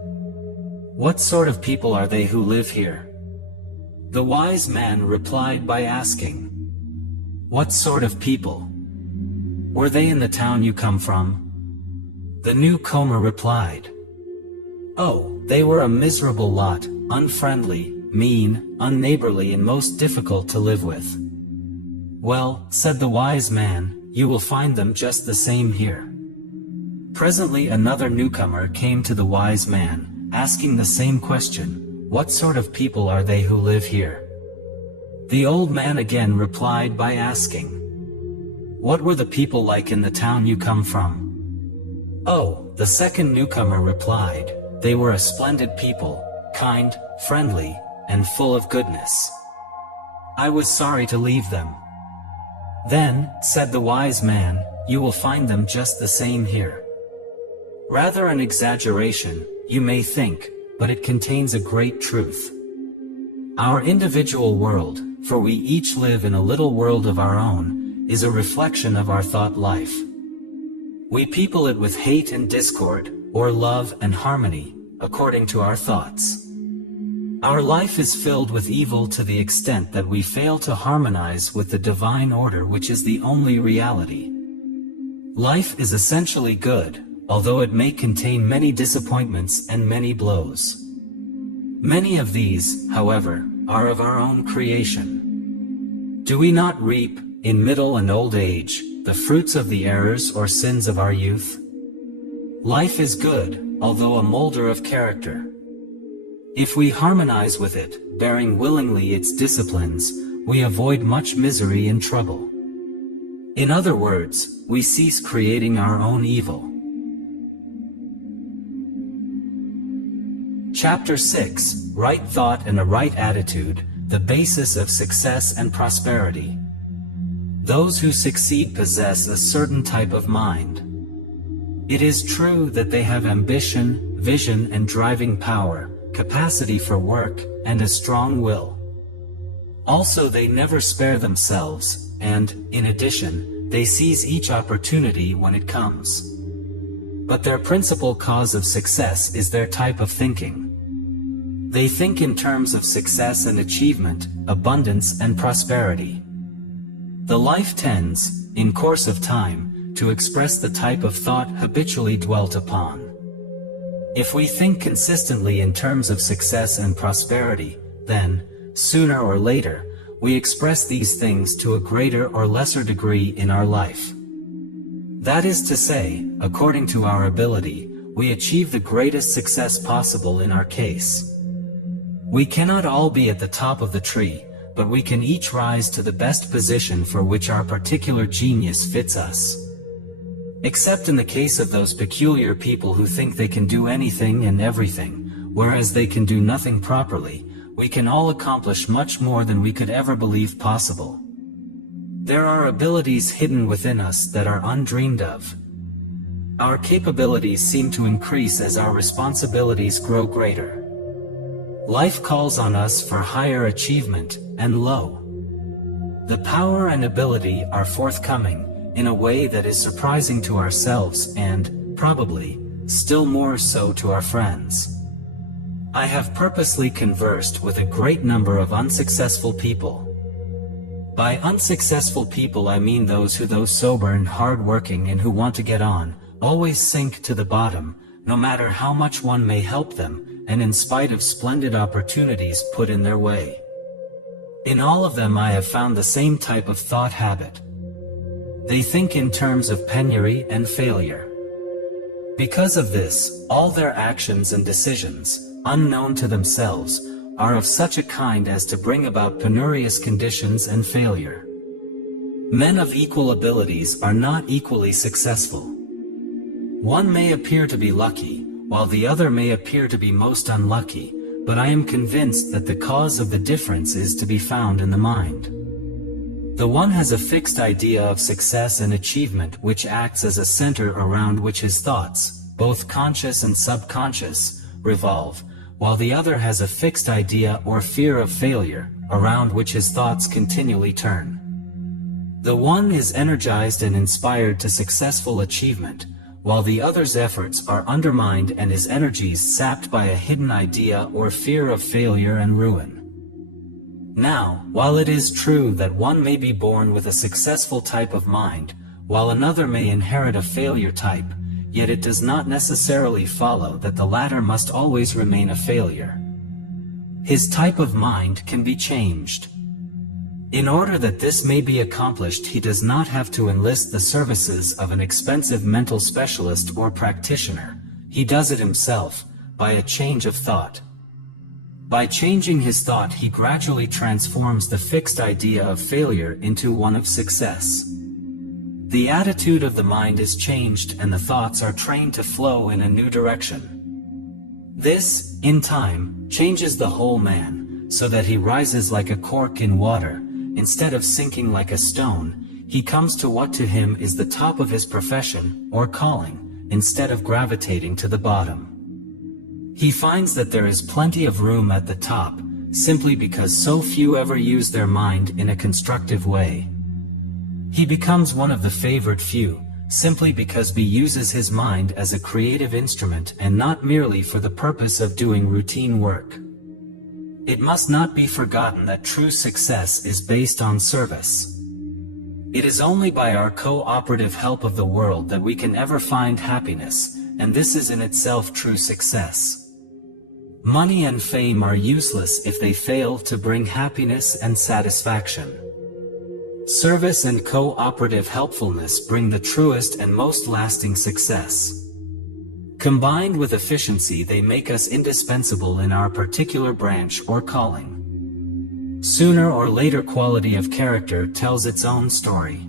"What sort of people are they who live here?" The wise man replied by asking, "What sort of people? Were they in the town you come from?" The newcomer replied, "Oh, they were a miserable lot, unfriendly, mean, unneighborly, and most difficult to live with." "Well," said the wise man, "you will find them just the same here." Presently another newcomer came to the wise man, asking the same question, "What sort of people are they who live here?" The old man again replied by asking, "What were the people like in the town you come from?" "Oh," the second newcomer replied, "they were a splendid people, kind, friendly, and full of goodness. I was sorry to leave them." "Then," said the wise man, "you will find them just the same here." Rather an exaggeration, you may think, but it contains a great truth. Our individual world, for we each live in a little world of our own, is a reflection of our thought life. We people it with hate and discord, or love and harmony, according to our thoughts. Our life is filled with evil to the extent that we fail to harmonize with the divine order, which is the only reality. Life is essentially good, although it may contain many disappointments and many blows. Many of these, however, are of our own creation. Do we not reap, in middle and old age, the fruits of the errors or sins of our youth? Life is good, although a molder of character. If we harmonize with it, bearing willingly its disciplines, we avoid much misery and trouble. In other words, we cease creating our own evil. Chapter 6, Right Thought and a Right Attitude, the Basis of Success and Prosperity. Those who succeed possess a certain type of mind. It is true that they have ambition, vision, and driving power, capacity for work, and a strong will. Also, they never spare themselves, and, in addition, they seize each opportunity when it comes. But their principal cause of success is their type of thinking. They think in terms of success and achievement, abundance and prosperity. The life tends, in course of time, to express the type of thought habitually dwelt upon. If we think consistently in terms of success and prosperity, then, sooner or later, we express these things to a greater or lesser degree in our life. That is to say, according to our ability, we achieve the greatest success possible in our case. We cannot all be at the top of the tree, but we can each rise to the best position for which our particular genius fits us. Except in the case of those peculiar people who think they can do anything and everything, whereas they can do nothing properly, we can all accomplish much more than we could ever believe possible. There are abilities hidden within us that are undreamed of. Our capabilities seem to increase as our responsibilities grow greater. Life calls on us for higher achievement, and lo, the power and ability are forthcoming, in a way that is surprising to ourselves and, probably, still more so to our friends. I have purposely conversed with a great number of unsuccessful people. By unsuccessful people I mean those who, though sober and hard-working and who want to get on, always sink to the bottom, no matter how much one may help them, and in spite of splendid opportunities put in their way. In all of them I have found the same type of thought habit. They think in terms of penury and failure. Because of this, all their actions and decisions, unknown to themselves, are of such a kind as to bring about penurious conditions and failure. Men of equal abilities are not equally successful. One may appear to be lucky, while the other may appear to be most unlucky, but I am convinced that the cause of the difference is to be found in the mind. The one has a fixed idea of success and achievement which acts as a center around which his thoughts, both conscious and subconscious, revolve, while the other has a fixed idea or fear of failure, around which his thoughts continually turn. The one is energized and inspired to successful achievement, while the other's efforts are undermined and his energies sapped by a hidden idea or fear of failure and ruin. Now, while it is true that one may be born with a successful type of mind, while another may inherit a failure type, yet it does not necessarily follow that the latter must always remain a failure. His type of mind can be changed. In order that this may be accomplished, he does not have to enlist the services of an expensive mental specialist or practitioner. He does it himself, by a change of thought. By changing his thought, he gradually transforms the fixed idea of failure into one of success. The attitude of the mind is changed and the thoughts are trained to flow in a new direction. This, in time, changes the whole man, so that he rises like a cork in water. Instead of sinking like a stone, he comes to what to him is the top of his profession, or calling, instead of gravitating to the bottom. He finds that there is plenty of room at the top, simply because so few ever use their mind in a constructive way. He becomes one of the favored few, simply because he uses his mind as a creative instrument and not merely for the purpose of doing routine work. It must not be forgotten that true success is based on service. It is only by our cooperative help of the world that we can ever find happiness, and this is in itself true success. Money and fame are useless if they fail to bring happiness and satisfaction. Service and cooperative helpfulness bring the truest and most lasting success. Combined with efficiency, they make us indispensable in our particular branch or calling. Sooner or later, quality of character tells its own story.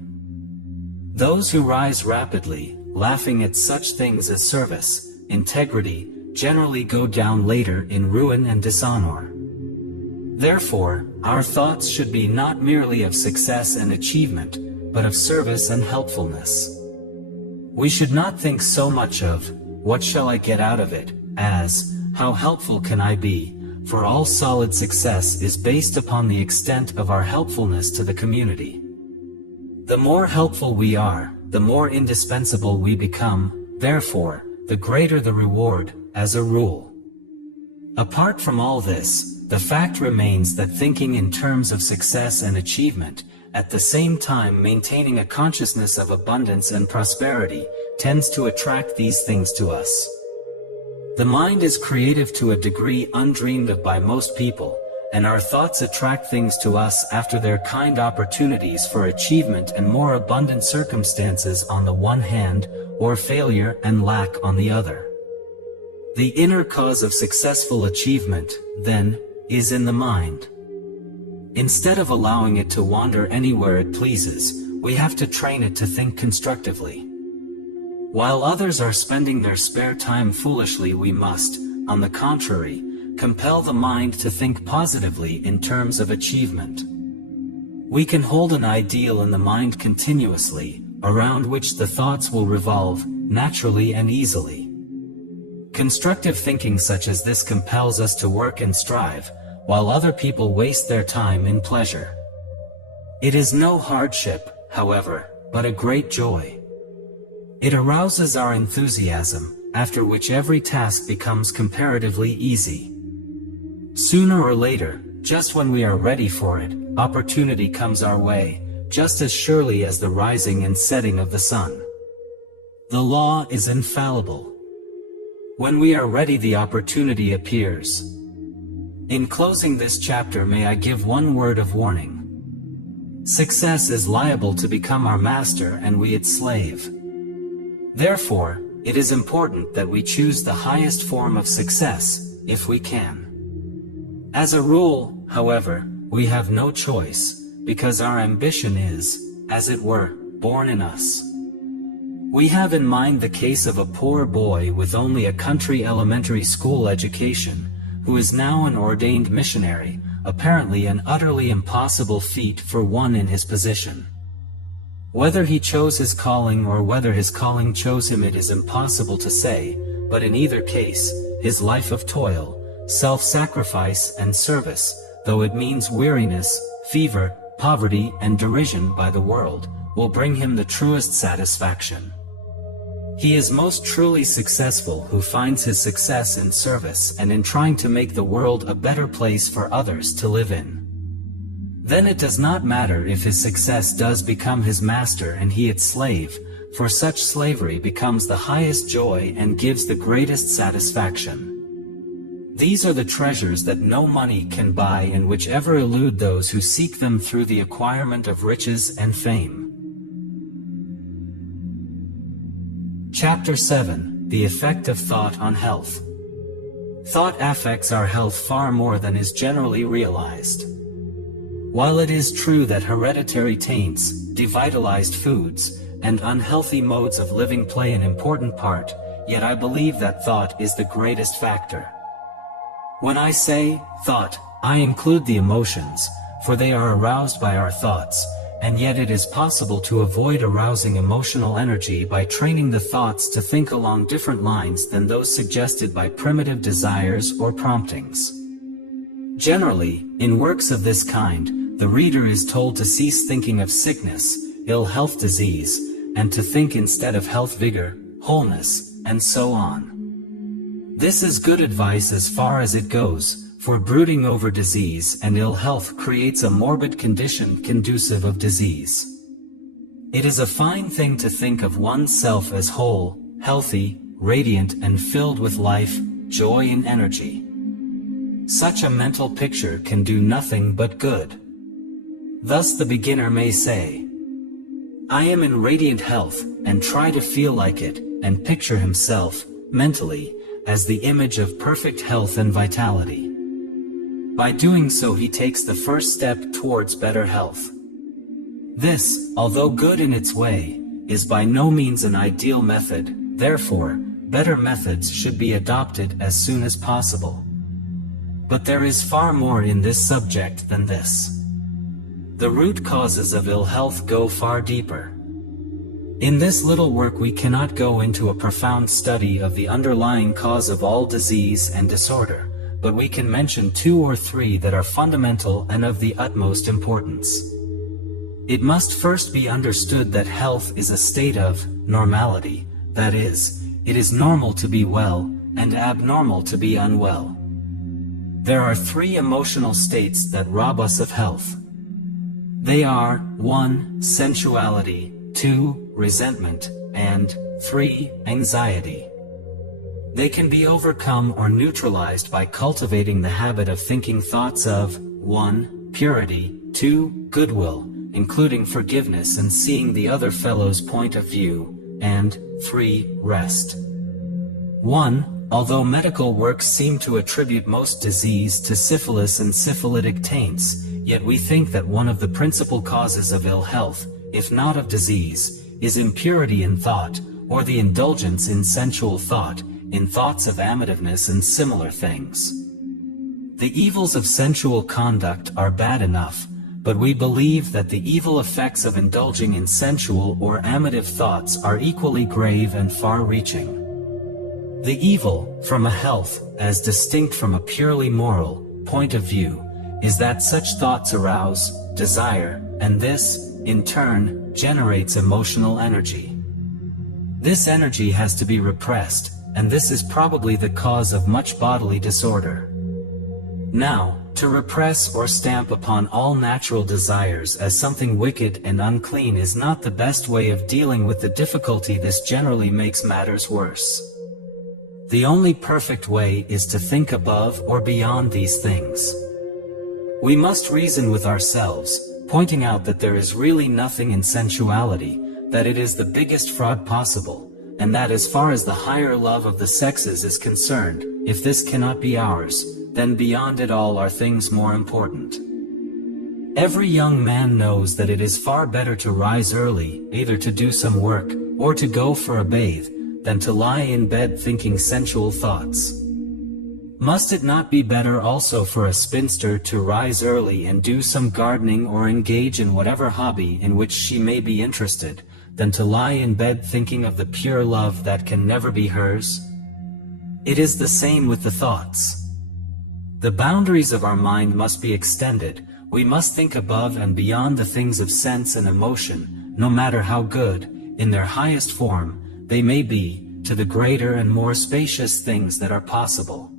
Those who rise rapidly, laughing at such things as service, integrity, generally go down later in ruin and dishonor. Therefore, our thoughts should be not merely of success and achievement, but of service and helpfulness. We should not think so much of, "What shall I get out of it?" as, "How helpful can I be?" for all solid success is based upon the extent of our helpfulness to the community. The more helpful we are, the more indispensable we become, therefore, the greater the reward, as a rule. Apart from all this, the fact remains that thinking in terms of success and achievement, at the same time maintaining a consciousness of abundance and prosperity, tends to attract these things to us. The mind is creative to a degree undreamed of by most people, and our thoughts attract things to us after their kind opportunities for achievement and more abundant circumstances on the one hand, or failure and lack on the other. The inner cause of successful achievement, then, is in the mind. Instead of allowing it to wander anywhere it pleases, we have to train it to think constructively. While others are spending their spare time foolishly, we must, on the contrary, compel the mind to think positively in terms of achievement. We can hold an ideal in the mind continuously, around which the thoughts will revolve, naturally and easily. Constructive thinking such as this compels us to work and strive, while other people waste their time in pleasure. It is no hardship, however, but a great joy. It arouses our enthusiasm, after which every task becomes comparatively easy. Sooner or later, just when we are ready for it, opportunity comes our way, just as surely as the rising and setting of the sun. The law is infallible. When we are ready, the opportunity appears. In closing this chapter, may I give one word of warning. Success is liable to become our master and we its slave. Therefore, it is important that we choose the highest form of success, if we can. As a rule, however, we have no choice, because our ambition is, as it were, born in us. We have in mind the case of a poor boy with only a country elementary school education, who is now an ordained missionary, apparently an utterly impossible feat for one in his position. Whether he chose his calling or whether his calling chose him, it is impossible to say, but in either case, his life of toil, self-sacrifice and service, though it means weariness, fever, poverty and derision by the world, will bring him the truest satisfaction. He is most truly successful who finds his success in service and in trying to make the world a better place for others to live in. Then it does not matter if his success does become his master and he its slave, for such slavery becomes the highest joy and gives the greatest satisfaction. These are the treasures that no money can buy and which ever elude those who seek them through the acquirement of riches and fame. Chapter 7. The Effect of Thought on Health. Thought affects our health far more than is generally realized. While it is true that hereditary taints, devitalized foods, and unhealthy modes of living play an important part, yet I believe that thought is the greatest factor. When I say thought, I include the emotions, for they are aroused by our thoughts, and yet it is possible to avoid arousing emotional energy by training the thoughts to think along different lines than those suggested by primitive desires or promptings. Generally, in works of this kind, the reader is told to cease thinking of sickness, ill health, disease, and to think instead of health, vigor, wholeness, and so on. This is good advice as far as it goes, for brooding over disease and ill health creates a morbid condition conducive of disease. It is a fine thing to think of oneself as whole, healthy, radiant and filled with life, joy and energy. Such a mental picture can do nothing but good. Thus the beginner may say, I am in radiant health, and try to feel like it, and picture himself, mentally, as the image of perfect health and vitality. By doing so he takes the first step towards better health. This, although good in its way, is by no means an ideal method, therefore, better methods should be adopted as soon as possible. But there is far more in this subject than this. The root causes of ill health go far deeper. In this little work we cannot go into a profound study of the underlying cause of all disease and disorder, but we can mention 2 or 3 that are fundamental and of the utmost importance. It must first be understood that health is a state of normality, that is, it is normal to be well, and abnormal to be unwell. There are 3 emotional states that rob us of health. They are 1. Sensuality, 2. Resentment, and 3. Anxiety. They can be overcome or neutralized by cultivating the habit of thinking thoughts of 1. Purity, 2. Goodwill, including forgiveness and seeing the other fellow's point of view, and 3. Rest. 1. Although medical works seem to attribute most disease to syphilis and syphilitic taints, yet we think that one of the principal causes of ill health, if not of disease, is impurity in thought, or the indulgence in sensual thought, in thoughts of amativeness and similar things. The evils of sensual conduct are bad enough, but we believe that the evil effects of indulging in sensual or amative thoughts are equally grave and far-reaching. The evil, from a health, as distinct from a purely moral, point of view, is that such thoughts arouse desire, and this, in turn, generates emotional energy. This energy has to be repressed, and this is probably the cause of much bodily disorder. Now, to repress or stamp upon all natural desires as something wicked and unclean is not the best way of dealing with the difficulty. This generally makes matters worse. The only perfect way is to think above or beyond these things. We must reason with ourselves, pointing out that there is really nothing in sensuality, that it is the biggest fraud possible, and that as far as the higher love of the sexes is concerned, if this cannot be ours, then beyond it all are things more important. Every young man knows that it is far better to rise early, either to do some work, or to go for a bathe, than to lie in bed thinking sensual thoughts? Must it not be better also for a spinster to rise early and do some gardening or engage in whatever hobby in which she may be interested, than to lie in bed thinking of the pure love that can never be hers? It is the same with the thoughts. The boundaries of our mind must be extended. We must think above and beyond the things of sense and emotion, no matter how good, in their highest form, they may be, to the greater and more spacious things that are possible.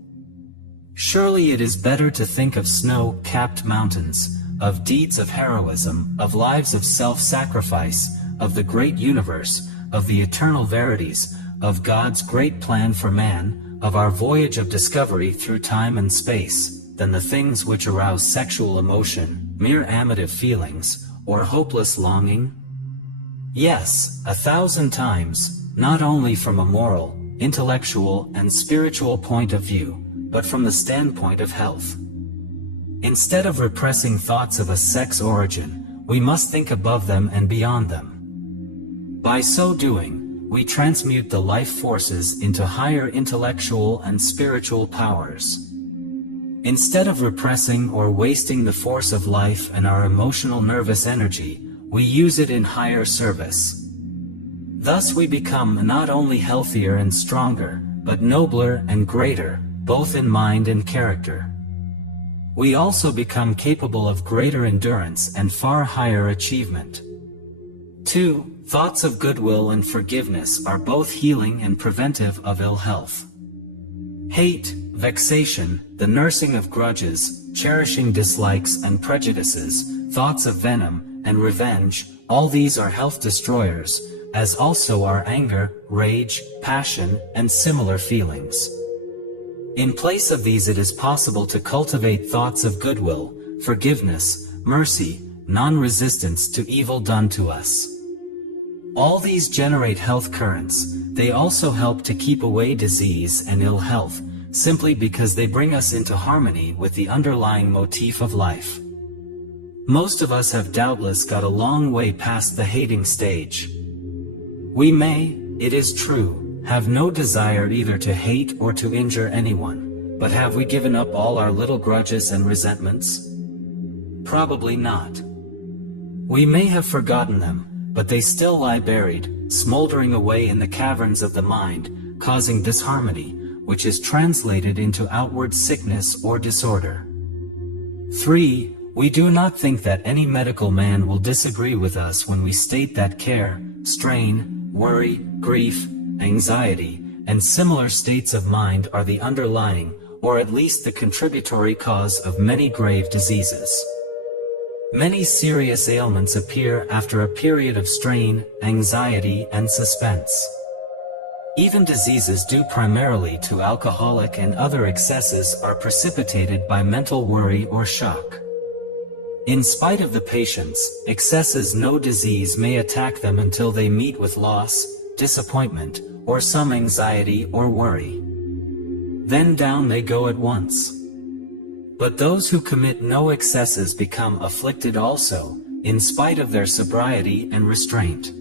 Surely it is better to think of snow-capped mountains, of deeds of heroism, of lives of self-sacrifice, of the great universe, of the eternal verities, of God's great plan for man, of our voyage of discovery through time and space, than the things which arouse sexual emotion, mere amative feelings, or hopeless longing? Yes, 1,000 times, not only from a moral, intellectual, and spiritual point of view, but from the standpoint of health. Instead of repressing thoughts of a sex origin, we must think above them and beyond them. By so doing, we transmute the life forces into higher intellectual and spiritual powers. Instead of repressing or wasting the force of life and our emotional nervous energy, we use it in higher service. Thus we become not only healthier and stronger, but nobler and greater, both in mind and character. We also become capable of greater endurance and far higher achievement. 2. Thoughts of goodwill and forgiveness are both healing and preventive of ill health. Hate, vexation, the nursing of grudges, cherishing dislikes and prejudices, thoughts of venom and revenge, all these are health destroyers, as also are anger, rage, passion, and similar feelings. In place of these, it is possible to cultivate thoughts of goodwill, forgiveness, mercy, non-resistance to evil done to us. All these generate health currents. They also help to keep away disease and ill health, simply because they bring us into harmony with the underlying motif of life. Most of us have doubtless got a long way past the hating stage. We may, it is true, have no desire either to hate or to injure anyone, but have we given up all our little grudges and resentments? Probably not. We may have forgotten them, but they still lie buried, smoldering away in the caverns of the mind, causing disharmony, which is translated into outward sickness or disorder. 3. We do not think that any medical man will disagree with us when we state that care, strain, worry, grief, anxiety, and similar states of mind are the underlying, or at least the contributory cause of many grave diseases. Many serious ailments appear after a period of strain, anxiety, and suspense. Even diseases due primarily to alcoholic and other excesses are precipitated by mental worry or shock. In spite of the patient's excesses, no disease may attack them until they meet with loss, disappointment, or some anxiety or worry. Then down they go at once. But those who commit no excesses become afflicted also, in spite of their sobriety and restraint.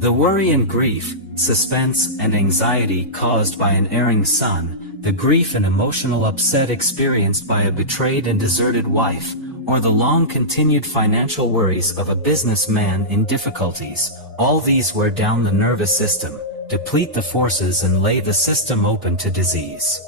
The worry and grief, suspense and anxiety caused by an erring son, the grief and emotional upset experienced by a betrayed and deserted wife, or the long-continued financial worries of a businessman in difficulties, all these wear down the nervous system, deplete the forces, and lay the system open to disease.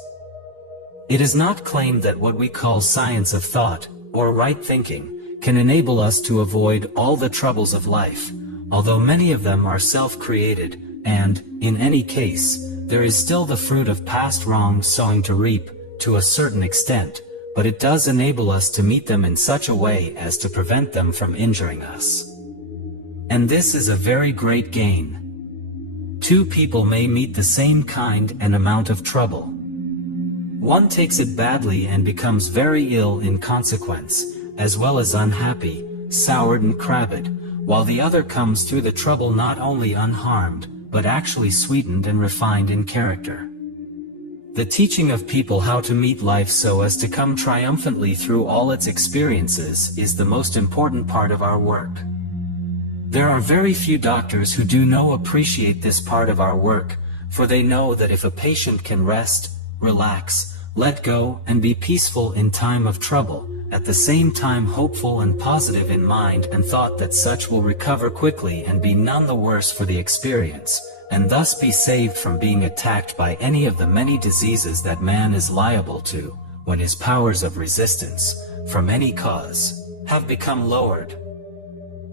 It is not claimed that what we call science of thought, or right thinking, can enable us to avoid all the troubles of life, although many of them are self-created, and, in any case, there is still the fruit of past wrong sowing to reap, to a certain extent, but it does enable us to meet them in such a way as to prevent them from injuring us. And this is a very great gain. Two people may meet the same kind and amount of trouble. One takes it badly and becomes very ill in consequence, as well as unhappy, soured and crabbed, while the other comes through the trouble not only unharmed, but actually sweetened and refined in character. The teaching of people how to meet life so as to come triumphantly through all its experiences is the most important part of our work. There are very few doctors who do appreciate this part of our work, for they know that if a patient can rest, relax, let go, and be peaceful in time of trouble, at the same time hopeful and positive in mind and thought, that such will recover quickly and be none the worse for the experience, and thus be saved from being attacked by any of the many diseases that man is liable to, when his powers of resistance, from any cause, have become lowered.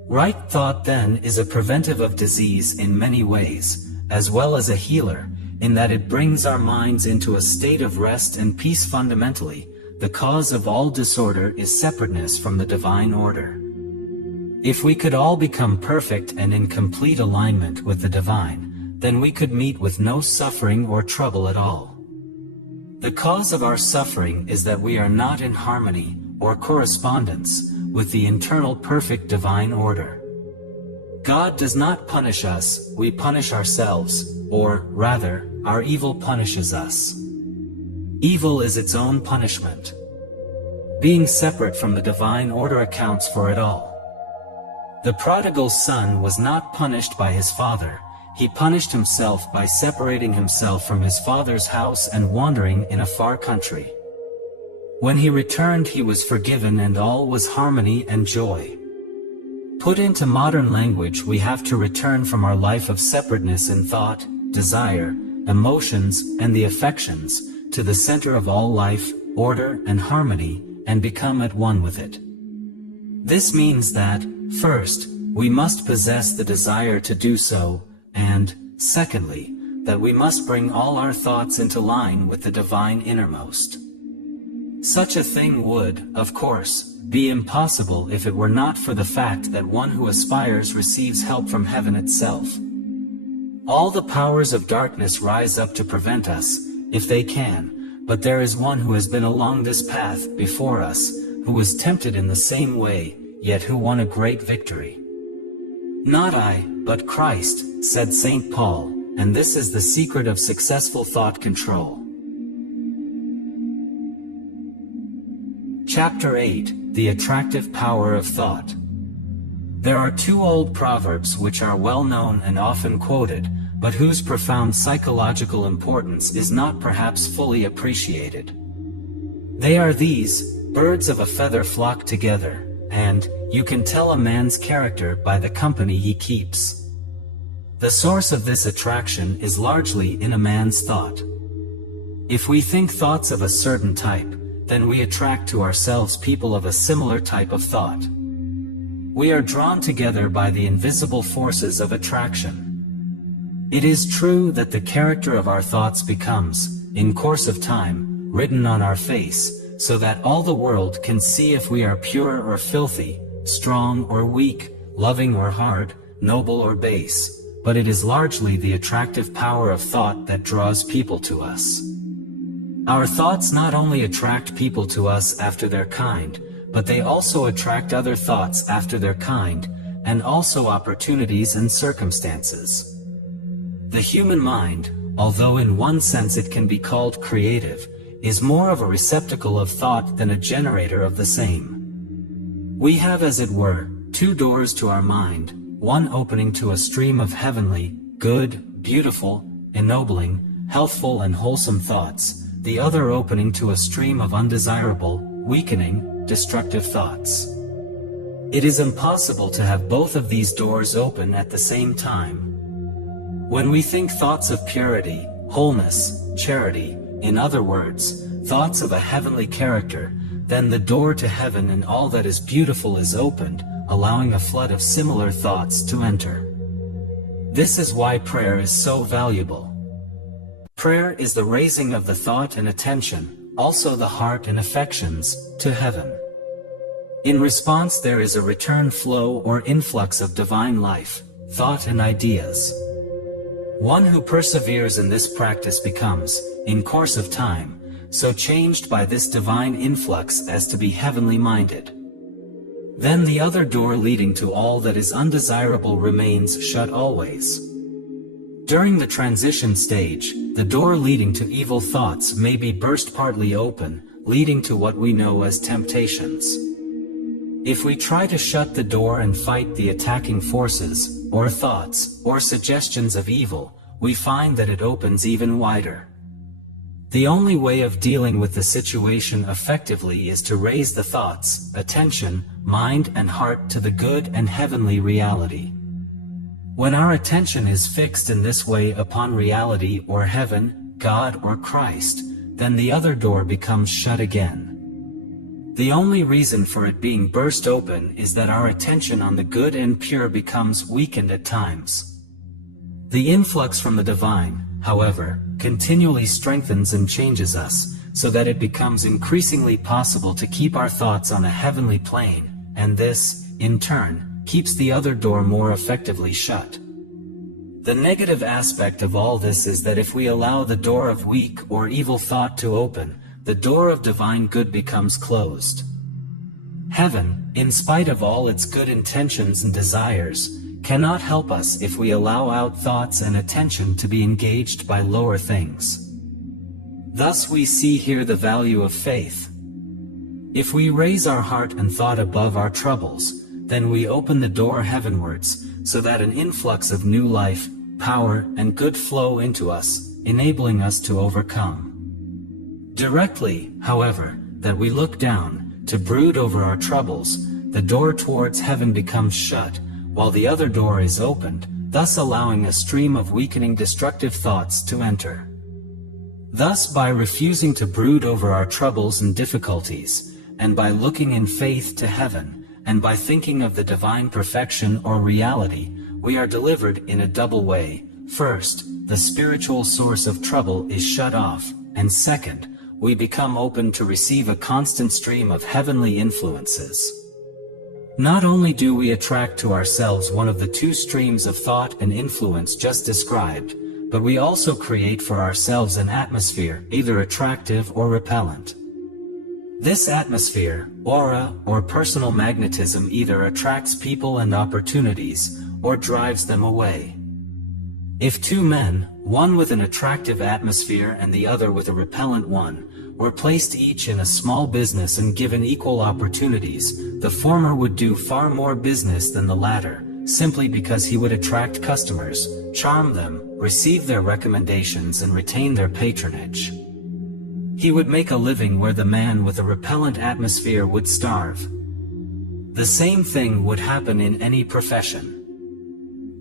Right thought then is a preventive of disease in many ways, as well as a healer, in that it brings our minds into a state of rest and peace. Fundamentally, the cause of all disorder is separateness from the divine order. If we could all become perfect and in complete alignment with the divine, then we could meet with no suffering or trouble at all. The cause of our suffering is that we are not in harmony or correspondence with the internal perfect divine order. God does not punish us, we punish ourselves, or, rather, our evil punishes us. Evil is its own punishment. Being separate from the divine order accounts for it all. The prodigal son was not punished by his father, he punished himself by separating himself from his father's house and wandering in a far country. When he returned, he was forgiven and all was harmony and joy. Put into modern language, we have to return from our life of separateness in thought, desire, emotions, and the affections, to the center of all life, order, and harmony, and become at one with it. This means that, first, we must possess the desire to do so, and, secondly, that we must bring all our thoughts into line with the divine innermost. Such a thing would, of course, be impossible if it were not for the fact that one who aspires receives help from heaven itself. All the powers of darkness rise up to prevent us, if they can, but there is one who has been along this path before us, who was tempted in the same way, yet who won a great victory. Not I, but Christ, said St. Paul, and this is the secret of successful thought control. Chapter 8, The Attractive Power of Thought. There are two old proverbs which are well known and often quoted, but whose profound psychological importance is not perhaps fully appreciated. They are these: birds of a feather flock together, and you can tell a man's character by the company he keeps. The source of this attraction is largely in a man's thought. If we think thoughts of a certain type, then we attract to ourselves people of a similar type of thought. We are drawn together by the invisible forces of attraction. It is true that the character of our thoughts becomes, in course of time, written on our face, so that all the world can see if we are pure or filthy, strong or weak, loving or hard, noble or base, but it is largely the attractive power of thought that draws people to us. Our thoughts not only attract people to us after their kind, but they also attract other thoughts after their kind, and also opportunities and circumstances. The human mind, although in one sense it can be called creative, is more of a receptacle of thought than a generator of the same. We have, as it were, two doors to our mind, one opening to a stream of heavenly, good, beautiful, ennobling, healthful and wholesome thoughts, the other opening to a stream of undesirable, weakening, destructive thoughts. It is impossible to have both of these doors open at the same time. When we think thoughts of purity, wholeness, charity, in other words, thoughts of a heavenly character, then the door to heaven and all that is beautiful is opened, allowing a flood of similar thoughts to enter. This is why prayer is so valuable. Prayer is the raising of the thought and attention, also the heart and affections, to heaven. In response there is a return flow or influx of divine life, thought and ideas. One who perseveres in this practice becomes, in course of time, so changed by this divine influx as to be heavenly minded. Then the other door leading to all that is undesirable remains shut always. During the transition stage, the door leading to evil thoughts may be burst partly open, leading to what we know as temptations. If we try to shut the door and fight the attacking forces, or thoughts, or suggestions of evil, we find that it opens even wider. The only way of dealing with the situation effectively is to raise the thoughts, attention, mind and heart to the good and heavenly reality. When our attention is fixed in this way upon reality or heaven, God or Christ, then the other door becomes shut again. The only reason for it being burst open is that our attention on the good and pure becomes weakened at times. The influx from the divine, however, continually strengthens and changes us, so that it becomes increasingly possible to keep our thoughts on a heavenly plane, and this, in turn, keeps the other door more effectively shut. The negative aspect of all this is that if we allow the door of weak or evil thought to open, the door of divine good becomes closed. Heaven, in spite of all its good intentions and desires, cannot help us if we allow out thoughts and attention to be engaged by lower things. Thus we see here the value of faith. If we raise our heart and thought above our troubles, then we open the door heavenwards, so that an influx of new life, power, and good flow into us, enabling us to overcome. Directly, however, that we look down, to brood over our troubles, the door towards heaven becomes shut, while the other door is opened, thus allowing a stream of weakening destructive thoughts to enter. Thus, by refusing to brood over our troubles and difficulties, and by looking in faith to heaven, and by thinking of the divine perfection or reality, we are delivered in a double way. First, the spiritual source of trouble is shut off, and second, we become open to receive a constant stream of heavenly influences. Not only do we attract to ourselves one of the two streams of thought and influence just described, but we also create for ourselves an atmosphere, either attractive or repellent. This atmosphere, aura, or personal magnetism either attracts people and opportunities, or drives them away. If two men, one with an attractive atmosphere and the other with a repellent one, were placed each in a small business and given equal opportunities, the former would do far more business than the latter, simply because he would attract customers, charm them, receive their recommendations and retain their patronage. He would make a living where the man with a repellent atmosphere would starve. The same thing would happen in any profession.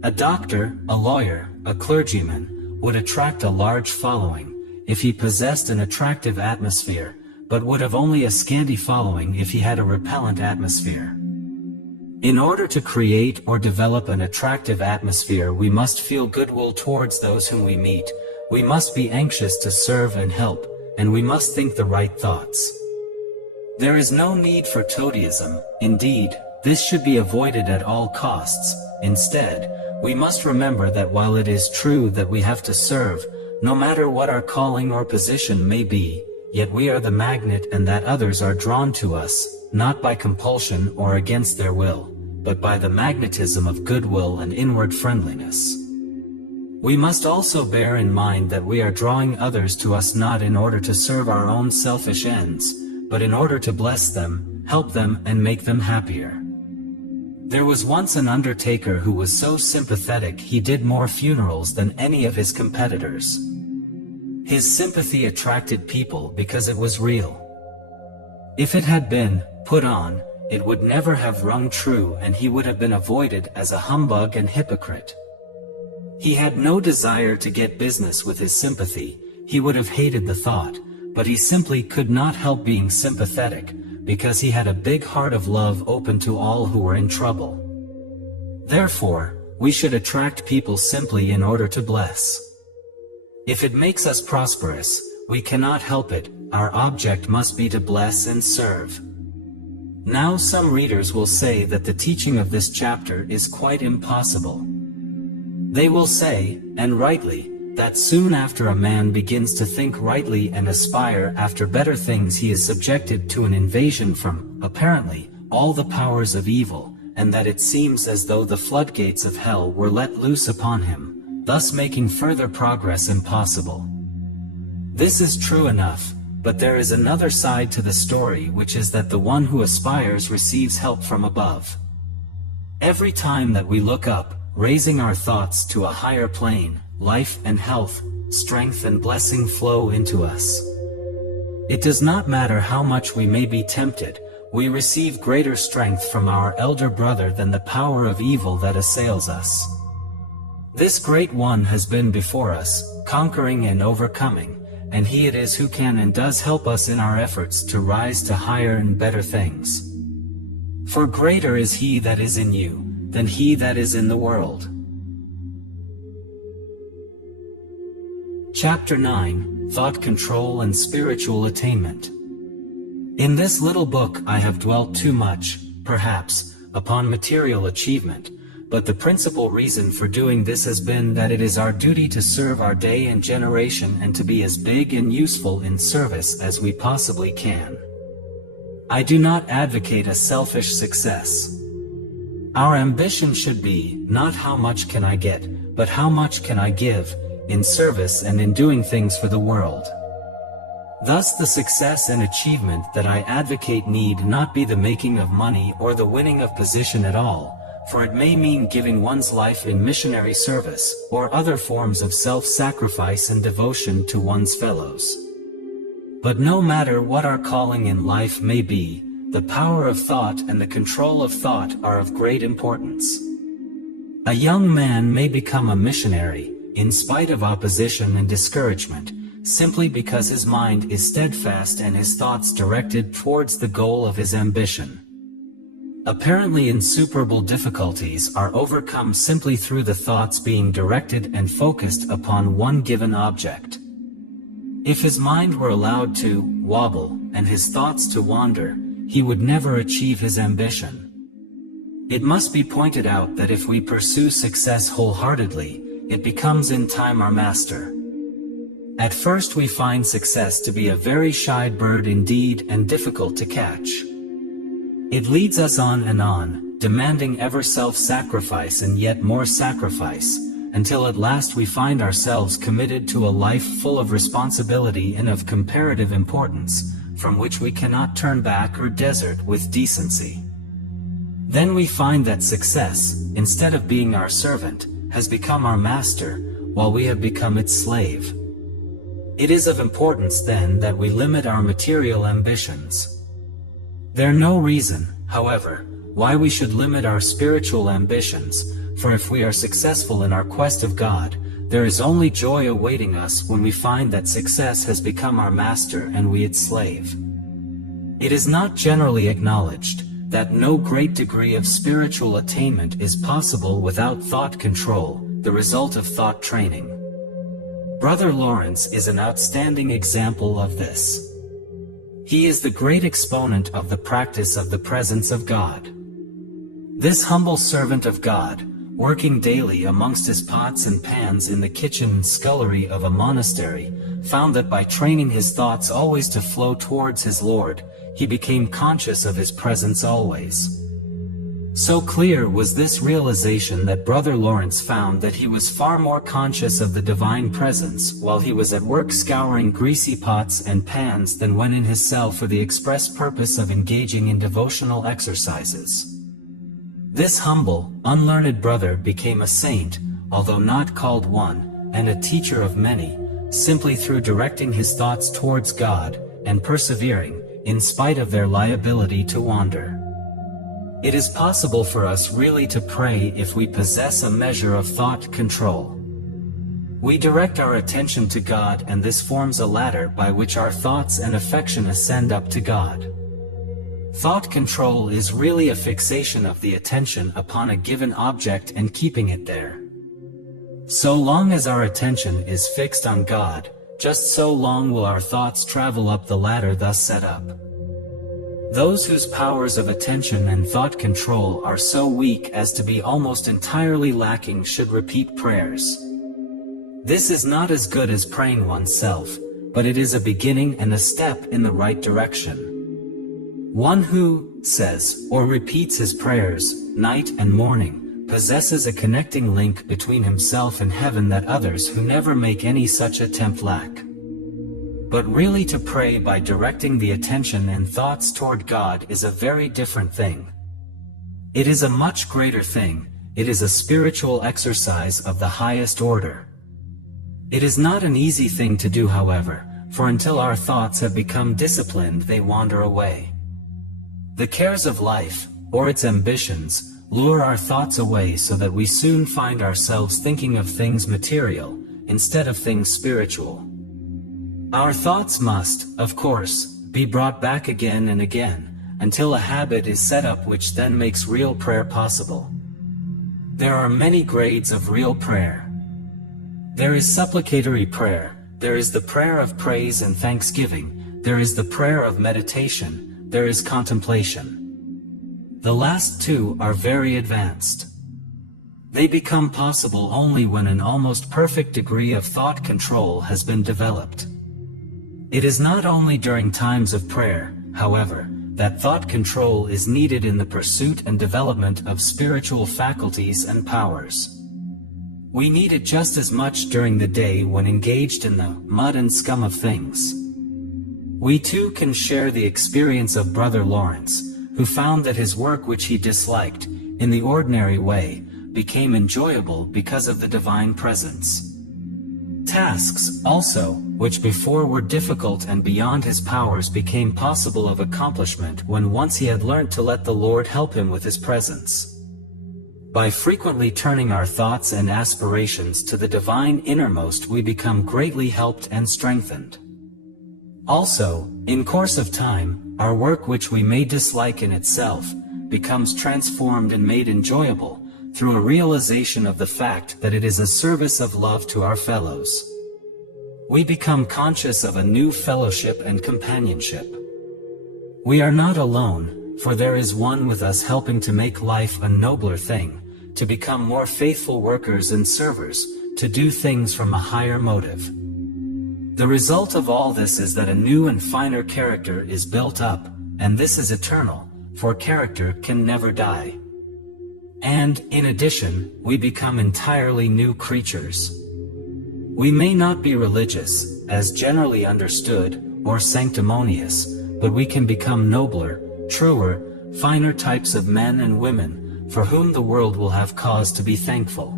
A doctor, a lawyer, a clergyman, would attract a large following, if he possessed an attractive atmosphere, but would have only a scanty following if he had a repellent atmosphere. In order to create or develop an attractive atmosphere, we must feel goodwill towards those whom we meet, we must be anxious to serve and help, and we must think the right thoughts. There is no need for toadyism. Indeed, this should be avoided at all costs. Instead, we must remember that while it is true that we have to serve, no matter what our calling or position may be, yet we are the magnet and that others are drawn to us, not by compulsion or against their will, but by the magnetism of goodwill and inward friendliness. We must also bear in mind that we are drawing others to us not in order to serve our own selfish ends, but in order to bless them, help them and make them happier. There was once an undertaker who was so sympathetic he did more funerals than any of his competitors. His sympathy attracted people because it was real. If it had been put on, it would never have rung true and he would have been avoided as a humbug and hypocrite. He had no desire to get business with his sympathy, he would have hated the thought, but he simply could not help being sympathetic, because he had a big heart of love open to all who were in trouble. Therefore, we should attract people simply in order to bless. If it makes us prosperous, we cannot help it, our object must be to bless and serve. Now some readers will say that the teaching of this chapter is quite impossible. They will say, and rightly, that soon after a man begins to think rightly and aspire after better things he is subjected to an invasion from, apparently, all the powers of evil, and that it seems as though the floodgates of hell were let loose upon him, thus making further progress impossible. This is true enough, but there is another side to the story, which is that the one who aspires receives help from above. Every time that we look up, raising our thoughts to a higher plane, life and health, strength and blessing flow into us. It does not matter how much we may be tempted, we receive greater strength from our elder brother than the power of evil that assails us. This great one has been before us, conquering and overcoming, and he it is who can and does help us in our efforts to rise to higher and better things. For greater is he that is in you, than he that is in the world. Chapter 9, Thought Control and Spiritual Attainment. In this little book I have dwelt too much, perhaps, upon material achievement, but the principal reason for doing this has been that it is our duty to serve our day and generation and to be as big and useful in service as we possibly can. I do not advocate a selfish success. Our ambition should be, not how much can I get, but how much can I give, in service and in doing things for the world. Thus the success and achievement that I advocate need not be the making of money or the winning of position at all, for it may mean giving one's life in missionary service, or other forms of self-sacrifice and devotion to one's fellows. But no matter what our calling in life may be, the power of thought and the control of thought are of great importance. A young man may become a missionary, in spite of opposition and discouragement, simply because his mind is steadfast and his thoughts directed towards the goal of his ambition. Apparently insuperable difficulties are overcome simply through the thoughts being directed and focused upon one given object. If his mind were allowed to wobble and his thoughts to wander, he would never achieve his ambition. It must be pointed out that if we pursue success wholeheartedly, it becomes in time our master. At first we find success to be a very shy bird indeed and difficult to catch. It leads us on, demanding ever self-sacrifice and yet more sacrifice, until at last we find ourselves committed to a life full of responsibility and of comparative importance, from which we cannot turn back or desert with decency. Then we find that success, instead of being our servant, has become our master, while we have become its slave. It is of importance then that we limit our material ambitions. There's no reason, however, why we should limit our spiritual ambitions, for if we are successful in our quest of God, there is only joy awaiting us when we find that success has become our master and we its slave. It is not generally acknowledged that no great degree of spiritual attainment is possible without thought control, the result of thought training. Brother Lawrence is an outstanding example of this. He is the great exponent of the practice of the presence of God. This humble servant of God, working daily amongst his pots and pans in the kitchen and scullery of a monastery, found that by training his thoughts always to flow towards his Lord, he became conscious of his presence always. So clear was this realization that Brother Lawrence found that he was far more conscious of the divine presence while he was at work scouring greasy pots and pans than when in his cell for the express purpose of engaging in devotional exercises. This humble, unlearned brother became a saint, although not called one, and a teacher of many, simply through directing his thoughts towards God, and persevering, in spite of their liability to wander. It is possible for us really to pray if we possess a measure of thought control. We direct our attention to God, and this forms a ladder by which our thoughts and affection ascend up to God. Thought control is really a fixation of the attention upon a given object and keeping it there. So long as our attention is fixed on God, just so long will our thoughts travel up the ladder thus set up. Those whose powers of attention and thought control are so weak as to be almost entirely lacking should repeat prayers. This is not as good as praying oneself, but it is a beginning and a step in the right direction. One who says or repeats his prayers, night and morning, possesses a connecting link between himself and heaven that others who never make any such attempt lack. But really to pray by directing the attention and thoughts toward God is a very different thing. It is a much greater thing. It is a spiritual exercise of the highest order. It is not an easy thing to do, however, for until our thoughts have become disciplined, they wander away. The cares of life, or its ambitions, lure our thoughts away so that we soon find ourselves thinking of things material, instead of things spiritual. Our thoughts must, of course, be brought back again and again, until a habit is set up which then makes real prayer possible. There are many grades of real prayer. There is supplicatory prayer, there is the prayer of praise and thanksgiving, there is the prayer of meditation, there is contemplation. The last two are very advanced. They become possible only when an almost perfect degree of thought control has been developed. It is not only during times of prayer, however, that thought control is needed in the pursuit and development of spiritual faculties and powers. We need it just as much during the day when engaged in the mud and scum of things. We too can share the experience of Brother Lawrence, who found that his work which he disliked, in the ordinary way, became enjoyable because of the divine presence. Tasks, also, which before were difficult and beyond his powers became possible of accomplishment when once he had learnt to let the Lord help him with his presence. By frequently turning our thoughts and aspirations to the divine innermost, we become greatly helped and strengthened. Also, in course of time, our work which we may dislike in itself, becomes transformed and made enjoyable, through a realization of the fact that it is a service of love to our fellows. We become conscious of a new fellowship and companionship. We are not alone, for there is one with us helping to make life a nobler thing, to become more faithful workers and servers, to do things from a higher motive. The result of all this is that a new and finer character is built up, and this is eternal, for character can never die. And, in addition, we become entirely new creatures. We may not be religious, as generally understood, or sanctimonious, but we can become nobler, truer, finer types of men and women, for whom the world will have cause to be thankful.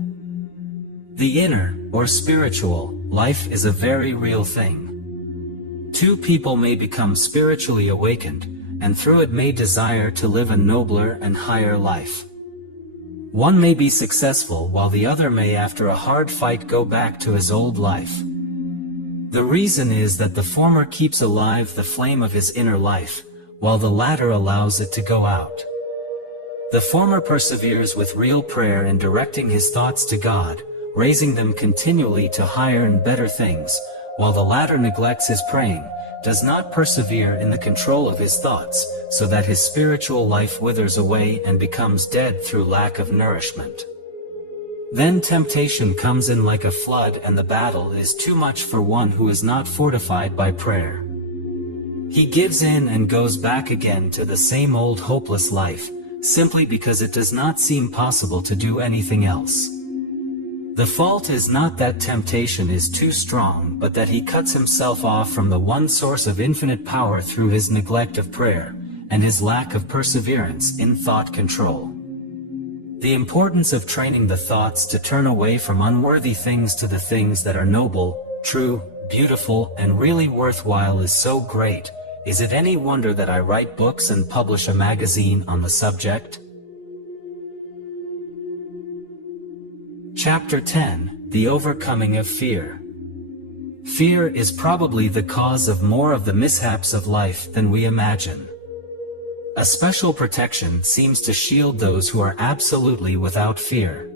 The inner, or spiritual, life is a very real thing. Two people may become spiritually awakened, and through it may desire to live a nobler and higher life. One may be successful while the other may after a hard fight go back to his old life. The reason is that the former keeps alive the flame of his inner life, while the latter allows it to go out. The former perseveres with real prayer in directing his thoughts to God, raising them continually to higher and better things, while the latter neglects his praying, does not persevere in the control of his thoughts, so that his spiritual life withers away and becomes dead through lack of nourishment. Then temptation comes in like a flood, and the battle is too much for one who is not fortified by prayer. He gives in and goes back again to the same old hopeless life, simply because it does not seem possible to do anything else. The fault is not that temptation is too strong, but that he cuts himself off from the one source of infinite power through his neglect of prayer, and his lack of perseverance in thought control. The importance of training the thoughts to turn away from unworthy things to the things that are noble, true, beautiful, and really worthwhile is so great. Is it any wonder that I write books and publish a magazine on the subject? Chapter 10, The Overcoming of Fear. Fear is probably the cause of more of the mishaps of life than we imagine. A special protection seems to shield those who are absolutely without fear.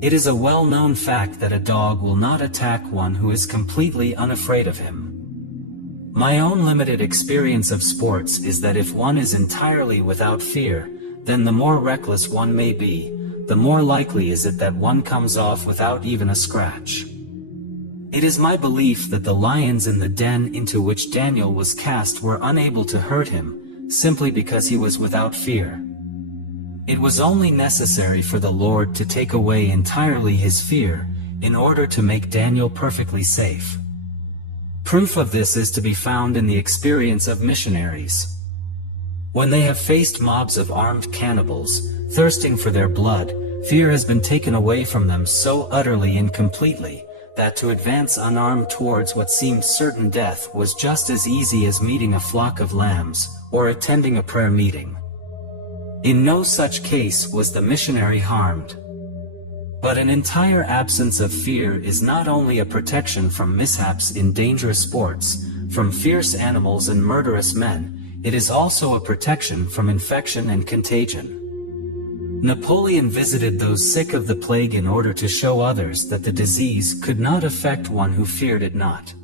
It is a well-known fact that a dog will not attack one who is completely unafraid of him. My own limited experience of sports is that if one is entirely without fear, then the more reckless one may be, the more likely is it that one comes off without even a scratch. It is my belief that the lions in the den into which Daniel was cast were unable to hurt him, simply because he was without fear. It was only necessary for the Lord to take away entirely his fear, in order to make Daniel perfectly safe. Proof of this is to be found in the experience of missionaries. When they have faced mobs of armed cannibals, thirsting for their blood, fear has been taken away from them so utterly and completely, that to advance unarmed towards what seemed certain death was just as easy as meeting a flock of lambs, or attending a prayer meeting. In no such case was the missionary harmed. But an entire absence of fear is not only a protection from mishaps in dangerous sports, from fierce animals and murderous men, it is also a protection from infection and contagion. Napoleon visited those sick of the plague in order to show others that the disease could not affect one who feared it not.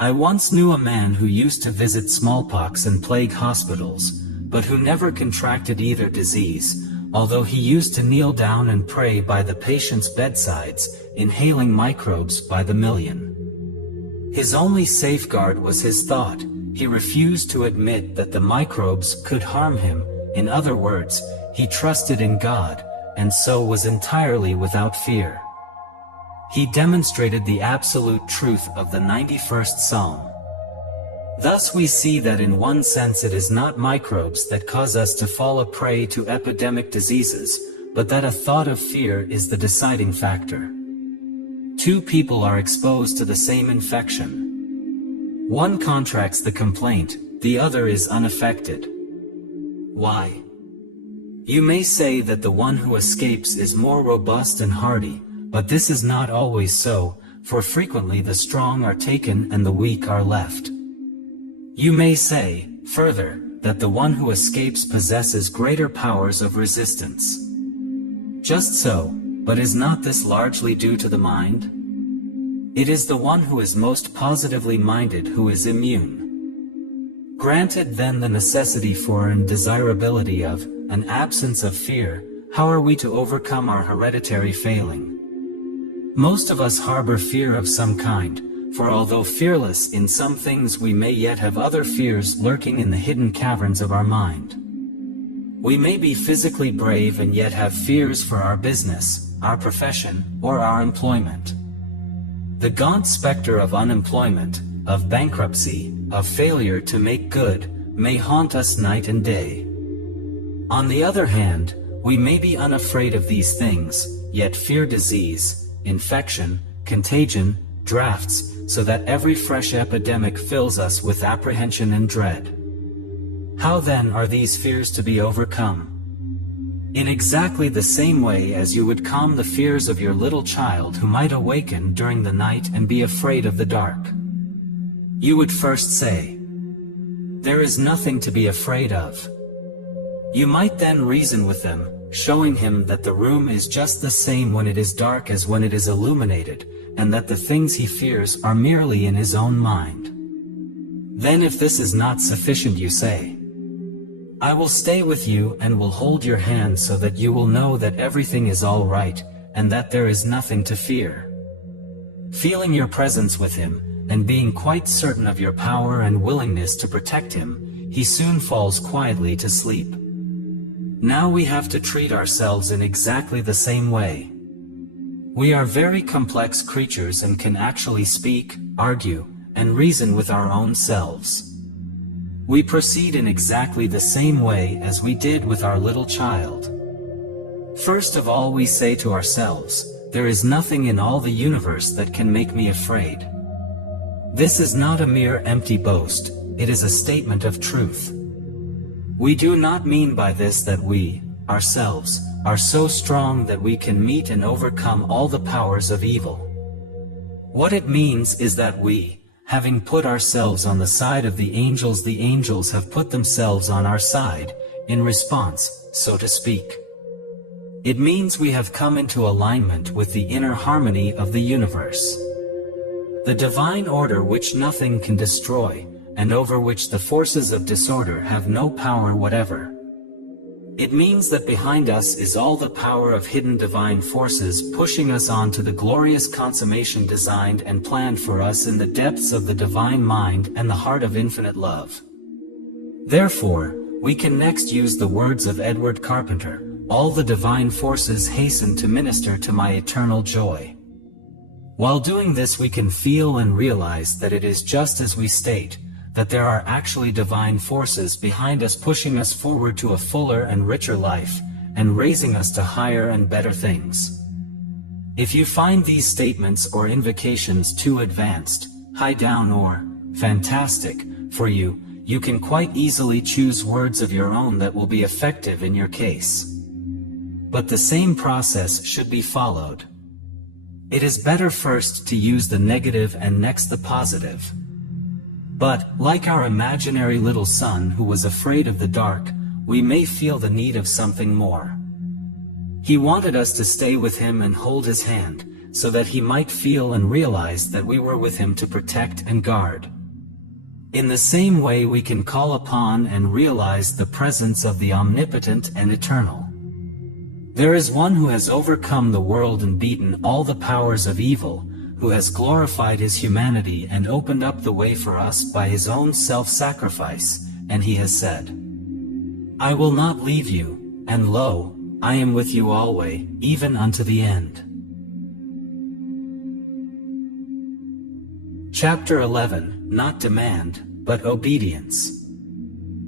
I once knew a man who used to visit smallpox and plague hospitals, but who never contracted either disease, although he used to kneel down and pray by the patients' bedsides, inhaling microbes by the million. His only safeguard was his thought. He refused to admit that the microbes could harm him. In other words, he trusted in God, and so was entirely without fear. He demonstrated the absolute truth of the 91st Psalm. Thus we see that in one sense it is not microbes that cause us to fall a prey to epidemic diseases, but that a thought of fear is the deciding factor. Two people are exposed to the same infection. One contracts the complaint, the other is unaffected. Why? You may say that the one who escapes is more robust and hardy, but this is not always so, for frequently the strong are taken and the weak are left. You may say, further, that the one who escapes possesses greater powers of resistance. Just so, but is not this largely due to the mind? It is the one who is most positively minded who is immune. Granted then the necessity for and desirability of an absence of fear, how are we to overcome our hereditary failing? Most of us harbor fear of some kind, for although fearless in some things we may yet have other fears lurking in the hidden caverns of our mind. We may be physically brave and yet have fears for our business, our profession, or our employment. The gaunt specter of unemployment, of bankruptcy, of failure to make good, may haunt us night and day. On the other hand, we may be unafraid of these things, yet fear disease, infection, contagion, drafts, so that every fresh epidemic fills us with apprehension and dread. How then are these fears to be overcome? In exactly the same way as you would calm the fears of your little child who might awaken during the night and be afraid of the dark. You would first say, "There is nothing to be afraid of." You might then reason with them, showing him that the room is just the same when it is dark as when it is illuminated, and that the things he fears are merely in his own mind. Then if this is not sufficient you say, "I will stay with you and will hold your hand so that you will know that everything is all right, and that there is nothing to fear." Feeling your presence with him, and being quite certain of your power and willingness to protect him, he soon falls quietly to sleep. Now we have to treat ourselves in exactly the same way. We are very complex creatures and can actually speak, argue, and reason with our own selves. We proceed in exactly the same way as we did with our little child. First of all we say to ourselves, "There is nothing in all the universe that can make me afraid." This is not a mere empty boast, it is a statement of truth. We do not mean by this that we, ourselves, are so strong that we can meet and overcome all the powers of evil. What it means is that we, having put ourselves on the side of the angels have put themselves on our side, in response, so to speak. It means we have come into alignment with the inner harmony of the universe. The divine order which nothing can destroy, and over which the forces of disorder have no power whatever. It means that behind us is all the power of hidden divine forces pushing us on to the glorious consummation designed and planned for us in the depths of the divine mind and the heart of infinite love. Therefore, we can next use the words of Edward Carpenter, "All the divine forces hasten to minister to my eternal joy." While doing this, we can feel and realize that it is just as we state, that there are actually divine forces behind us pushing us forward to a fuller and richer life, and raising us to higher and better things. If you find these statements or invocations too advanced, high down or fantastic for you, you can quite easily choose words of your own that will be effective in your case. But the same process should be followed. It is better first to use the negative and next the positive. But, like our imaginary little son who was afraid of the dark, we may feel the need of something more. He wanted us to stay with him and hold his hand, so that he might feel and realize that we were with him to protect and guard. In the same way, we can call upon and realize the presence of the omnipotent and eternal. There is one who has overcome the world and beaten all the powers of evil, who has glorified his humanity and opened up the way for us by his own self-sacrifice, and he has said, "I will not leave you, and lo, I am with you always, even unto the end." Chapter 11, Not Demand, but Obedience.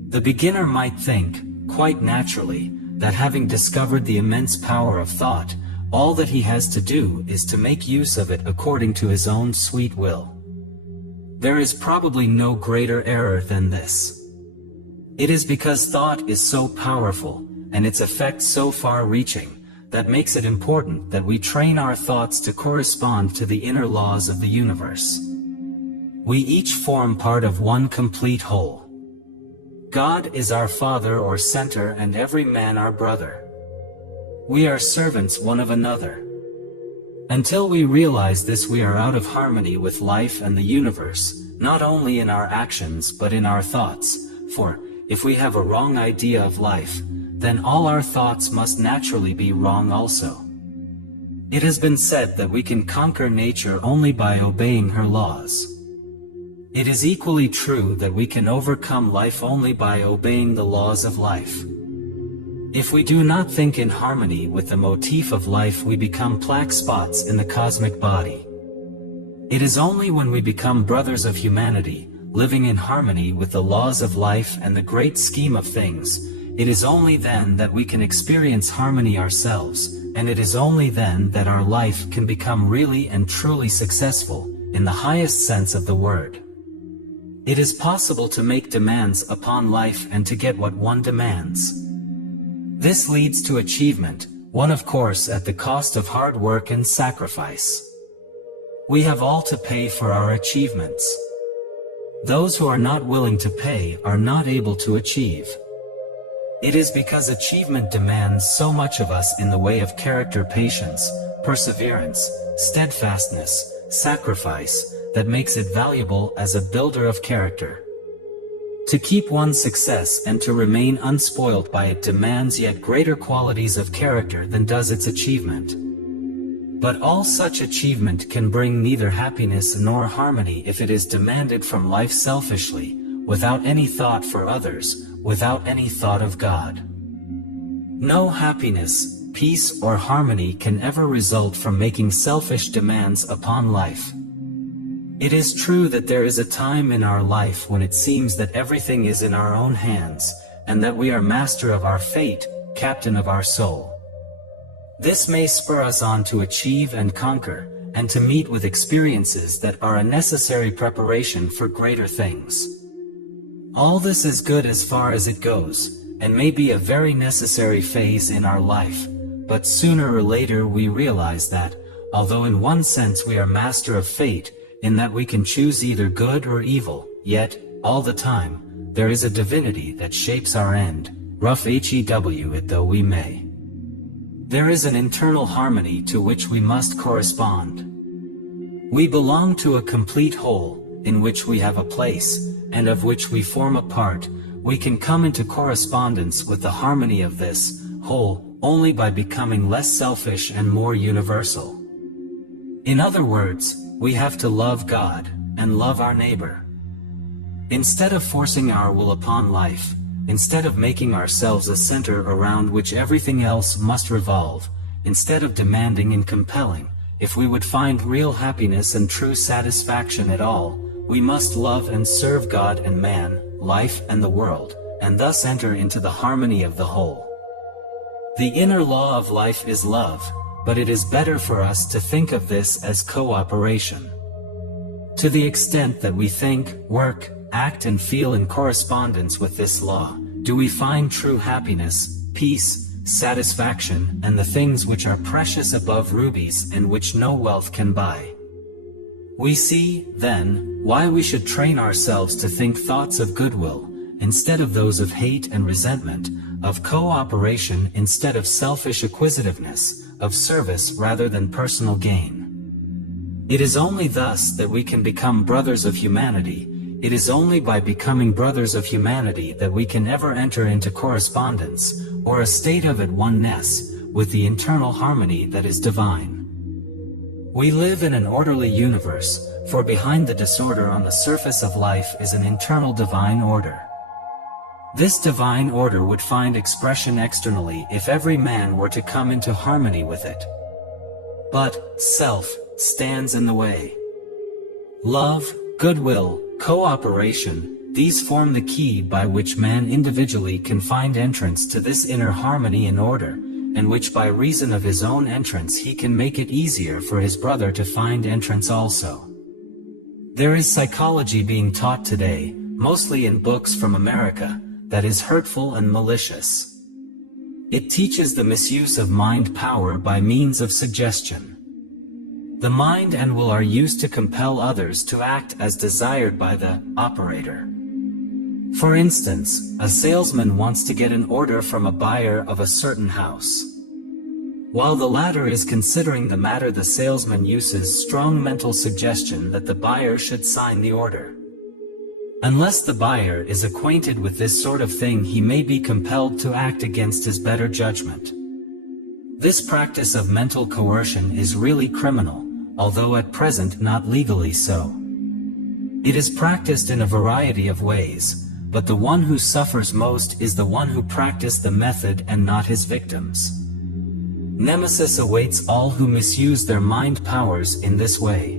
The beginner might think, quite naturally, that having discovered the immense power of thought, all that he has to do is to make use of it according to his own sweet will. There is probably no greater error than this. It is because thought is so powerful, and its effect so far-reaching, that makes it important that we train our thoughts to correspond to the inner laws of the universe. We each form part of one complete whole. God is our Father or center, and every man our brother. We are servants one of another. Until we realize this, we are out of harmony with life and the universe, not only in our actions but in our thoughts, for, if we have a wrong idea of life, then all our thoughts must naturally be wrong also. It has been said that we can conquer nature only by obeying her laws. It is equally true that we can overcome life only by obeying the laws of life. If we do not think in harmony with the motif of life, we become plaque spots in the cosmic body. It is only when we become brothers of humanity, living in harmony with the laws of life and the great scheme of things, it is only then that we can experience harmony ourselves, and it is only then that our life can become really and truly successful, in the highest sense of the word. It is possible to make demands upon life and to get what one demands. This leads to achievement, one of course at the cost of hard work and sacrifice. We have all to pay for our achievements. Those who are not willing to pay are not able to achieve. It is because achievement demands so much of us in the way of character, patience, perseverance, steadfastness, sacrifice, that makes it valuable as a builder of character. To keep one's success and to remain unspoilt by it demands yet greater qualities of character than does its achievement. But all such achievement can bring neither happiness nor harmony if it is demanded from life selfishly, without any thought for others, without any thought of God. No happiness, peace or harmony can ever result from making selfish demands upon life. It is true that there is a time in our life when it seems that everything is in our own hands, and that we are master of our fate, captain of our soul. This may spur us on to achieve and conquer, and to meet with experiences that are a necessary preparation for greater things. All this is good as far as it goes, and may be a very necessary phase in our life, but sooner or later we realize that, although in one sense we are master of fate, in that we can choose either good or evil, yet, all the time, there is a divinity that shapes our end, rough hew it though we may. There is an internal harmony to which we must correspond. We belong to a complete whole, in which we have a place, and of which we form a part. We can come into correspondence with the harmony of this whole only by becoming less selfish and more universal. In other words, we have to love God, and love our neighbor. Instead of forcing our will upon life, instead of making ourselves a center around which everything else must revolve, instead of demanding and compelling, if we would find real happiness and true satisfaction at all, we must love and serve God and man, life and the world, and thus enter into the harmony of the whole. The inner law of life is love, but it is better for us to think of this as cooperation. To the extent that we think, work, act and feel in correspondence with this law, do we find true happiness, peace, satisfaction, and the things which are precious above rubies and which no wealth can buy. We see, then, why we should train ourselves to think thoughts of goodwill, instead of those of hate and resentment, of cooperation instead of selfish acquisitiveness, of service rather than personal gain. It is only thus that we can become brothers of humanity. It is only by becoming brothers of humanity that we can ever enter into correspondence, or a state of at oneness, with the internal harmony that is divine. We live in an orderly universe, for behind the disorder on the surface of life is an internal divine order. This divine order would find expression externally if every man were to come into harmony with it. But self stands in the way. Love, goodwill, cooperation, these form the key by which man individually can find entrance to this inner harmony and order, and which by reason of his own entrance he can make it easier for his brother to find entrance also. There is psychology being taught today, mostly in books from America, that is hurtful and malicious. It teaches the misuse of mind power by means of suggestion. The mind and will are used to compel others to act as desired by the operator. For instance, a salesman wants to get an order from a buyer of a certain house. While the latter is considering the matter, the salesman uses strong mental suggestion that the buyer should sign the order. Unless the buyer is acquainted with this sort of thing, he may be compelled to act against his better judgment. This practice of mental coercion is really criminal, although at present not legally so. It is practiced in a variety of ways, but the one who suffers most is the one who practiced the method and not his victims. Nemesis awaits all who misuse their mind powers in this way.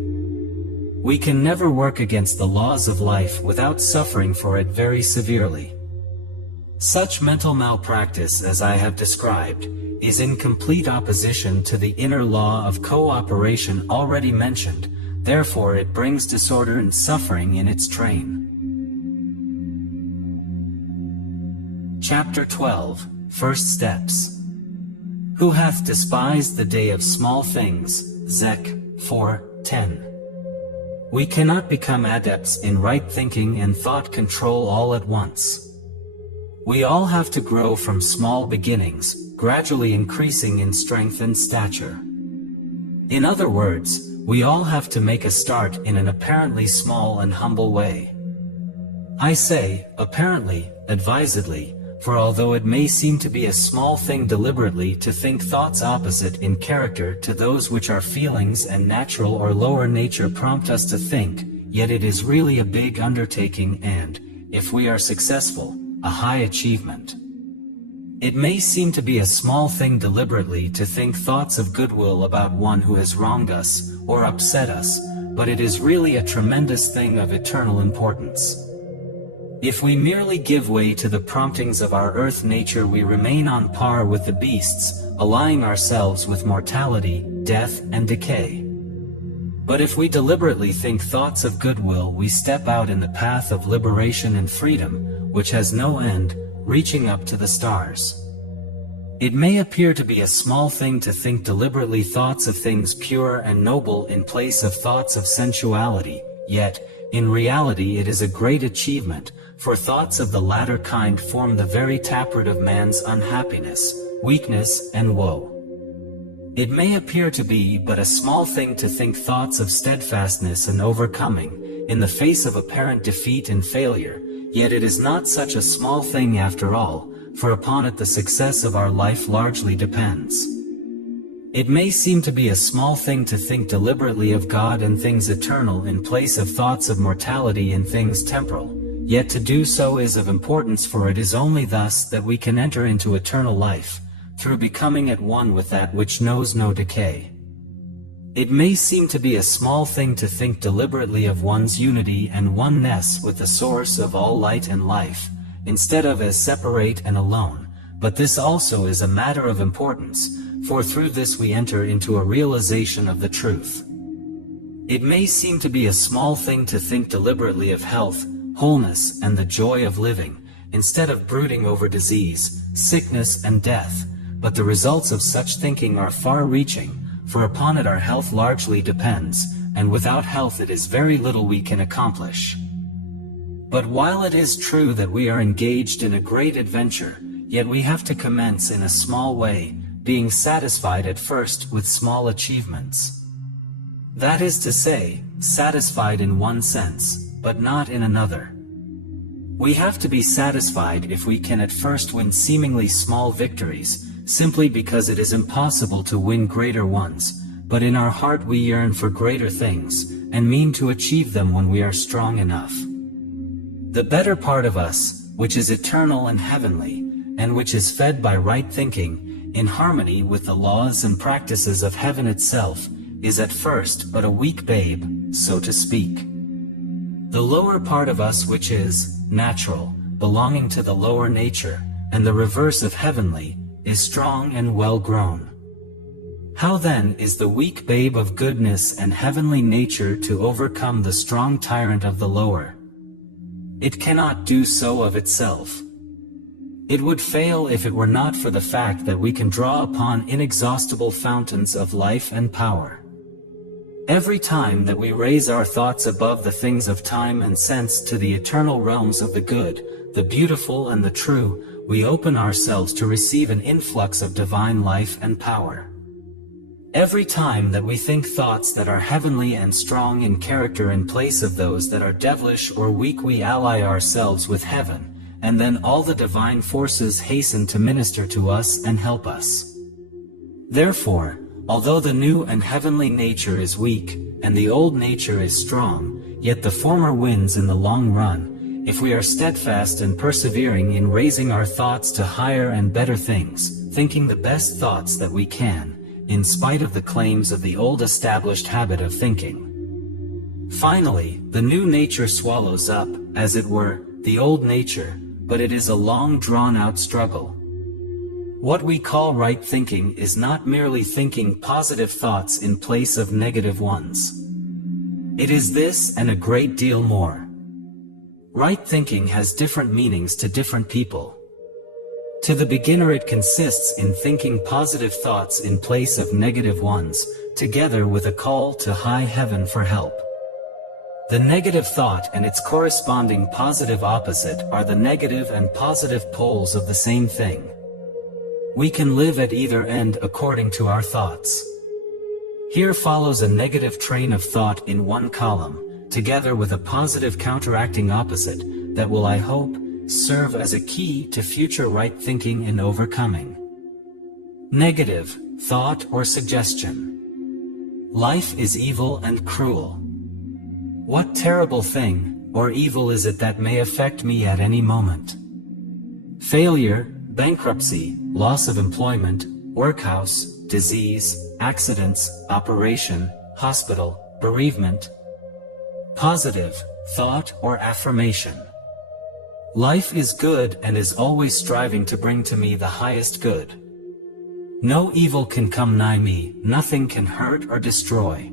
We can never work against the laws of life without suffering for it very severely. Such mental malpractice as I have described is in complete opposition to the inner law of cooperation already mentioned, therefore it brings disorder and suffering in its train. Chapter 12, First Steps. Who hath despised the day of small things? Zech 4:10. We cannot become adepts in right thinking and thought control all at once. We all have to grow from small beginnings, gradually increasing in strength and stature. In other words, we all have to make a start in an apparently small and humble way. I say, apparently, advisedly, for although it may seem to be a small thing deliberately to think thoughts opposite in character to those which our feelings and natural or lower nature prompt us to think, yet it is really a big undertaking and, if we are successful, a high achievement. It may seem to be a small thing deliberately to think thoughts of goodwill about one who has wronged us or upset us, but it is really a tremendous thing of eternal importance. If we merely give way to the promptings of our earth nature, we remain on par with the beasts, allying ourselves with mortality, death, and decay. But if we deliberately think thoughts of goodwill, we step out in the path of liberation and freedom, which has no end, reaching up to the stars. It may appear to be a small thing to think deliberately thoughts of things pure and noble in place of thoughts of sensuality, yet, in reality it is a great achievement, for thoughts of the latter kind form the very taproot of man's unhappiness, weakness, and woe. It may appear to be but a small thing to think thoughts of steadfastness and overcoming, in the face of apparent defeat and failure, yet it is not such a small thing after all, for upon it the success of our life largely depends. It may seem to be a small thing to think deliberately of God and things eternal in place of thoughts of mortality and things temporal, yet to do so is of importance, for it is only thus that we can enter into eternal life, through becoming at one with that which knows no decay. It may seem to be a small thing to think deliberately of one's unity and oneness with the source of all light and life, instead of as separate and alone, but this also is a matter of importance, for through this we enter into a realization of the truth. It may seem to be a small thing to think deliberately of health, wholeness, and the joy of living, instead of brooding over disease, sickness, and death, but the results of such thinking are far-reaching, for upon it our health largely depends, and without health it is very little we can accomplish. But while it is true that we are engaged in a great adventure, yet we have to commence in a small way, being satisfied at first with small achievements. That is to say, satisfied in one sense, but not in another. We have to be satisfied if we can at first win seemingly small victories, simply because it is impossible to win greater ones, but in our heart we yearn for greater things, and mean to achieve them when we are strong enough. The better part of us, which is eternal and heavenly, and which is fed by right thinking, in harmony with the laws and practices of heaven itself, is at first but a weak babe, so to speak. The lower part of us, which is natural, belonging to the lower nature, and the reverse of heavenly, is strong and well grown. How then is the weak babe of goodness and heavenly nature to overcome the strong tyrant of the lower? It cannot do so of itself. It would fail if it were not for the fact that we can draw upon inexhaustible fountains of life and power. Every time that we raise our thoughts above the things of time and sense to the eternal realms of the good, the beautiful and the true, we open ourselves to receive an influx of divine life and power. Every time that we think thoughts that are heavenly and strong in character in place of those that are devilish or weak, we ally ourselves with heaven, and then all the divine forces hasten to minister to us and help us. Therefore, although the new and heavenly nature is weak, and the old nature is strong, yet the former wins in the long run, if we are steadfast and persevering in raising our thoughts to higher and better things, thinking the best thoughts that we can, in spite of the claims of the old established habit of thinking. Finally, the new nature swallows up, as it were, the old nature, but it is a long drawn-out struggle. What we call right thinking is not merely thinking positive thoughts in place of negative ones. It is this and a great deal more. Right thinking has different meanings to different people. To the beginner it consists in thinking positive thoughts in place of negative ones, together with a call to high heaven for help. The negative thought and its corresponding positive opposite are the negative and positive poles of the same thing. We can live at either end according to our thoughts. Here follows a negative train of thought in one column, together with a positive counteracting opposite, that will, I hope, serve as a key to future right thinking and overcoming. Negative thought or suggestion. Life is evil and cruel. What terrible thing, or evil is it that may affect me at any moment? Failure, bankruptcy, loss of employment, workhouse, disease, accidents, operation, hospital, bereavement. Positive thought or affirmation. Life is good and is always striving to bring to me the highest good. No evil can come nigh me, nothing can hurt or destroy.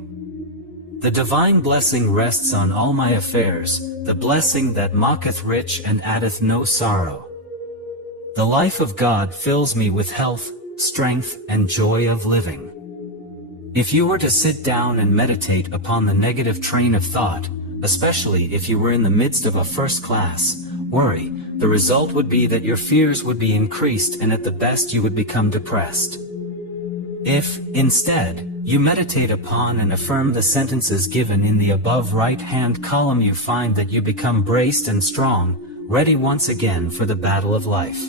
The divine blessing rests on all my affairs, the blessing that mocketh rich and addeth no sorrow. The life of God fills me with health, strength, and joy of living. If you were to sit down and meditate upon the negative train of thought, especially if you were in the midst of a first-class worry, the result would be that your fears would be increased and at the best you would become depressed. If, instead, you meditate upon and affirm the sentences given in the above right-hand column, you find that you become braced and strong, ready once again for the battle of life.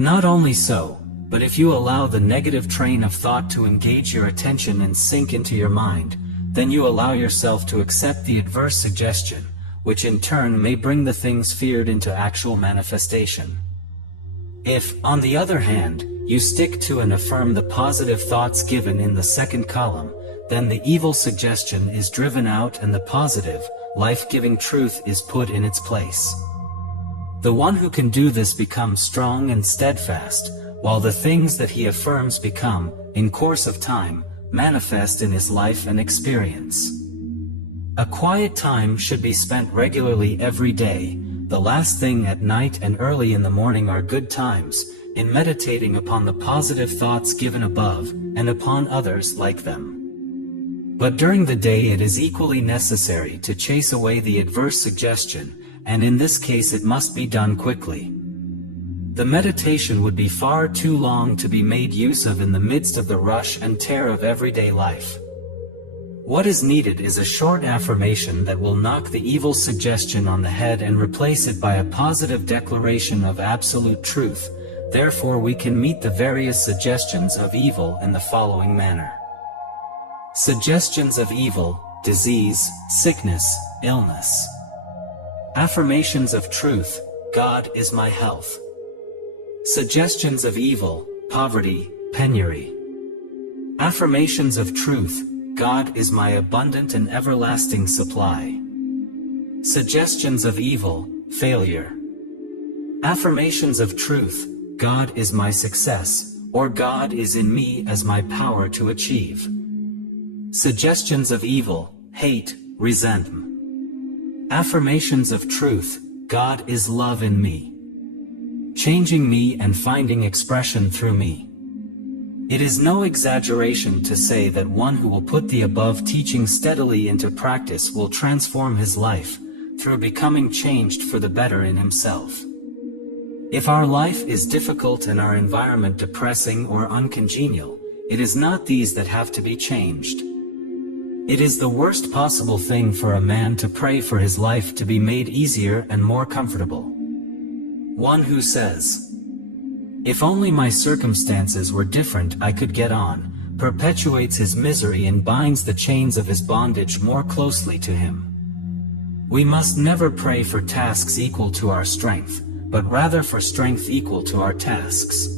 Not only so, but if you allow the negative train of thought to engage your attention and sink into your mind, then you allow yourself to accept the adverse suggestion, which in turn may bring the things feared into actual manifestation. If, on the other hand, you stick to and affirm the positive thoughts given in the second column, then the evil suggestion is driven out and the positive, life-giving truth is put in its place. The one who can do this becomes strong and steadfast, while the things that he affirms become, in course of time, manifest in his life and experience. A quiet time should be spent regularly every day. The last thing at night and early in the morning are good times, in meditating upon the positive thoughts given above, and upon others like them. But during the day it is equally necessary to chase away the adverse suggestion, and in this case it must be done quickly. The meditation would be far too long to be made use of in the midst of the rush and tear of everyday life. What is needed is a short affirmation that will knock the evil suggestion on the head and replace it by a positive declaration of absolute truth. Therefore we can meet the various suggestions of evil in the following manner. Suggestions of evil: disease, sickness, illness. Affirmations of truth: God is my health. Suggestions of evil: poverty, penury. Affirmations of truth: God is my abundant and everlasting supply. Suggestions of evil: failure. Affirmations of truth: God is my success, or God is in me as my power to achieve. Suggestions of evil: hate, resentment. Affirmations of truth: God is love in me, changing me and finding expression through me. It is no exaggeration to say that one who will put the above teaching steadily into practice will transform his life, through becoming changed for the better in himself. If our life is difficult and our environment depressing or uncongenial, it is not these that have to be changed. It is the worst possible thing for a man to pray for his life to be made easier and more comfortable. One who says, "If only my circumstances were different I could get on," perpetuates his misery and binds the chains of his bondage more closely to him. We must never pray for tasks equal to our strength, but rather for strength equal to our tasks.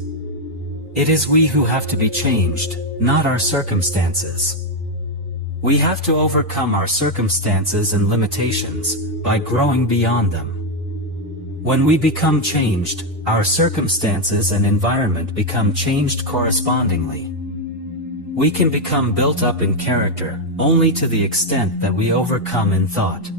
It is we who have to be changed, not our circumstances. We have to overcome our circumstances and limitations, by growing beyond them. When we become changed, our circumstances and environment become changed correspondingly. We can become built up in character, only to the extent that we overcome in thought.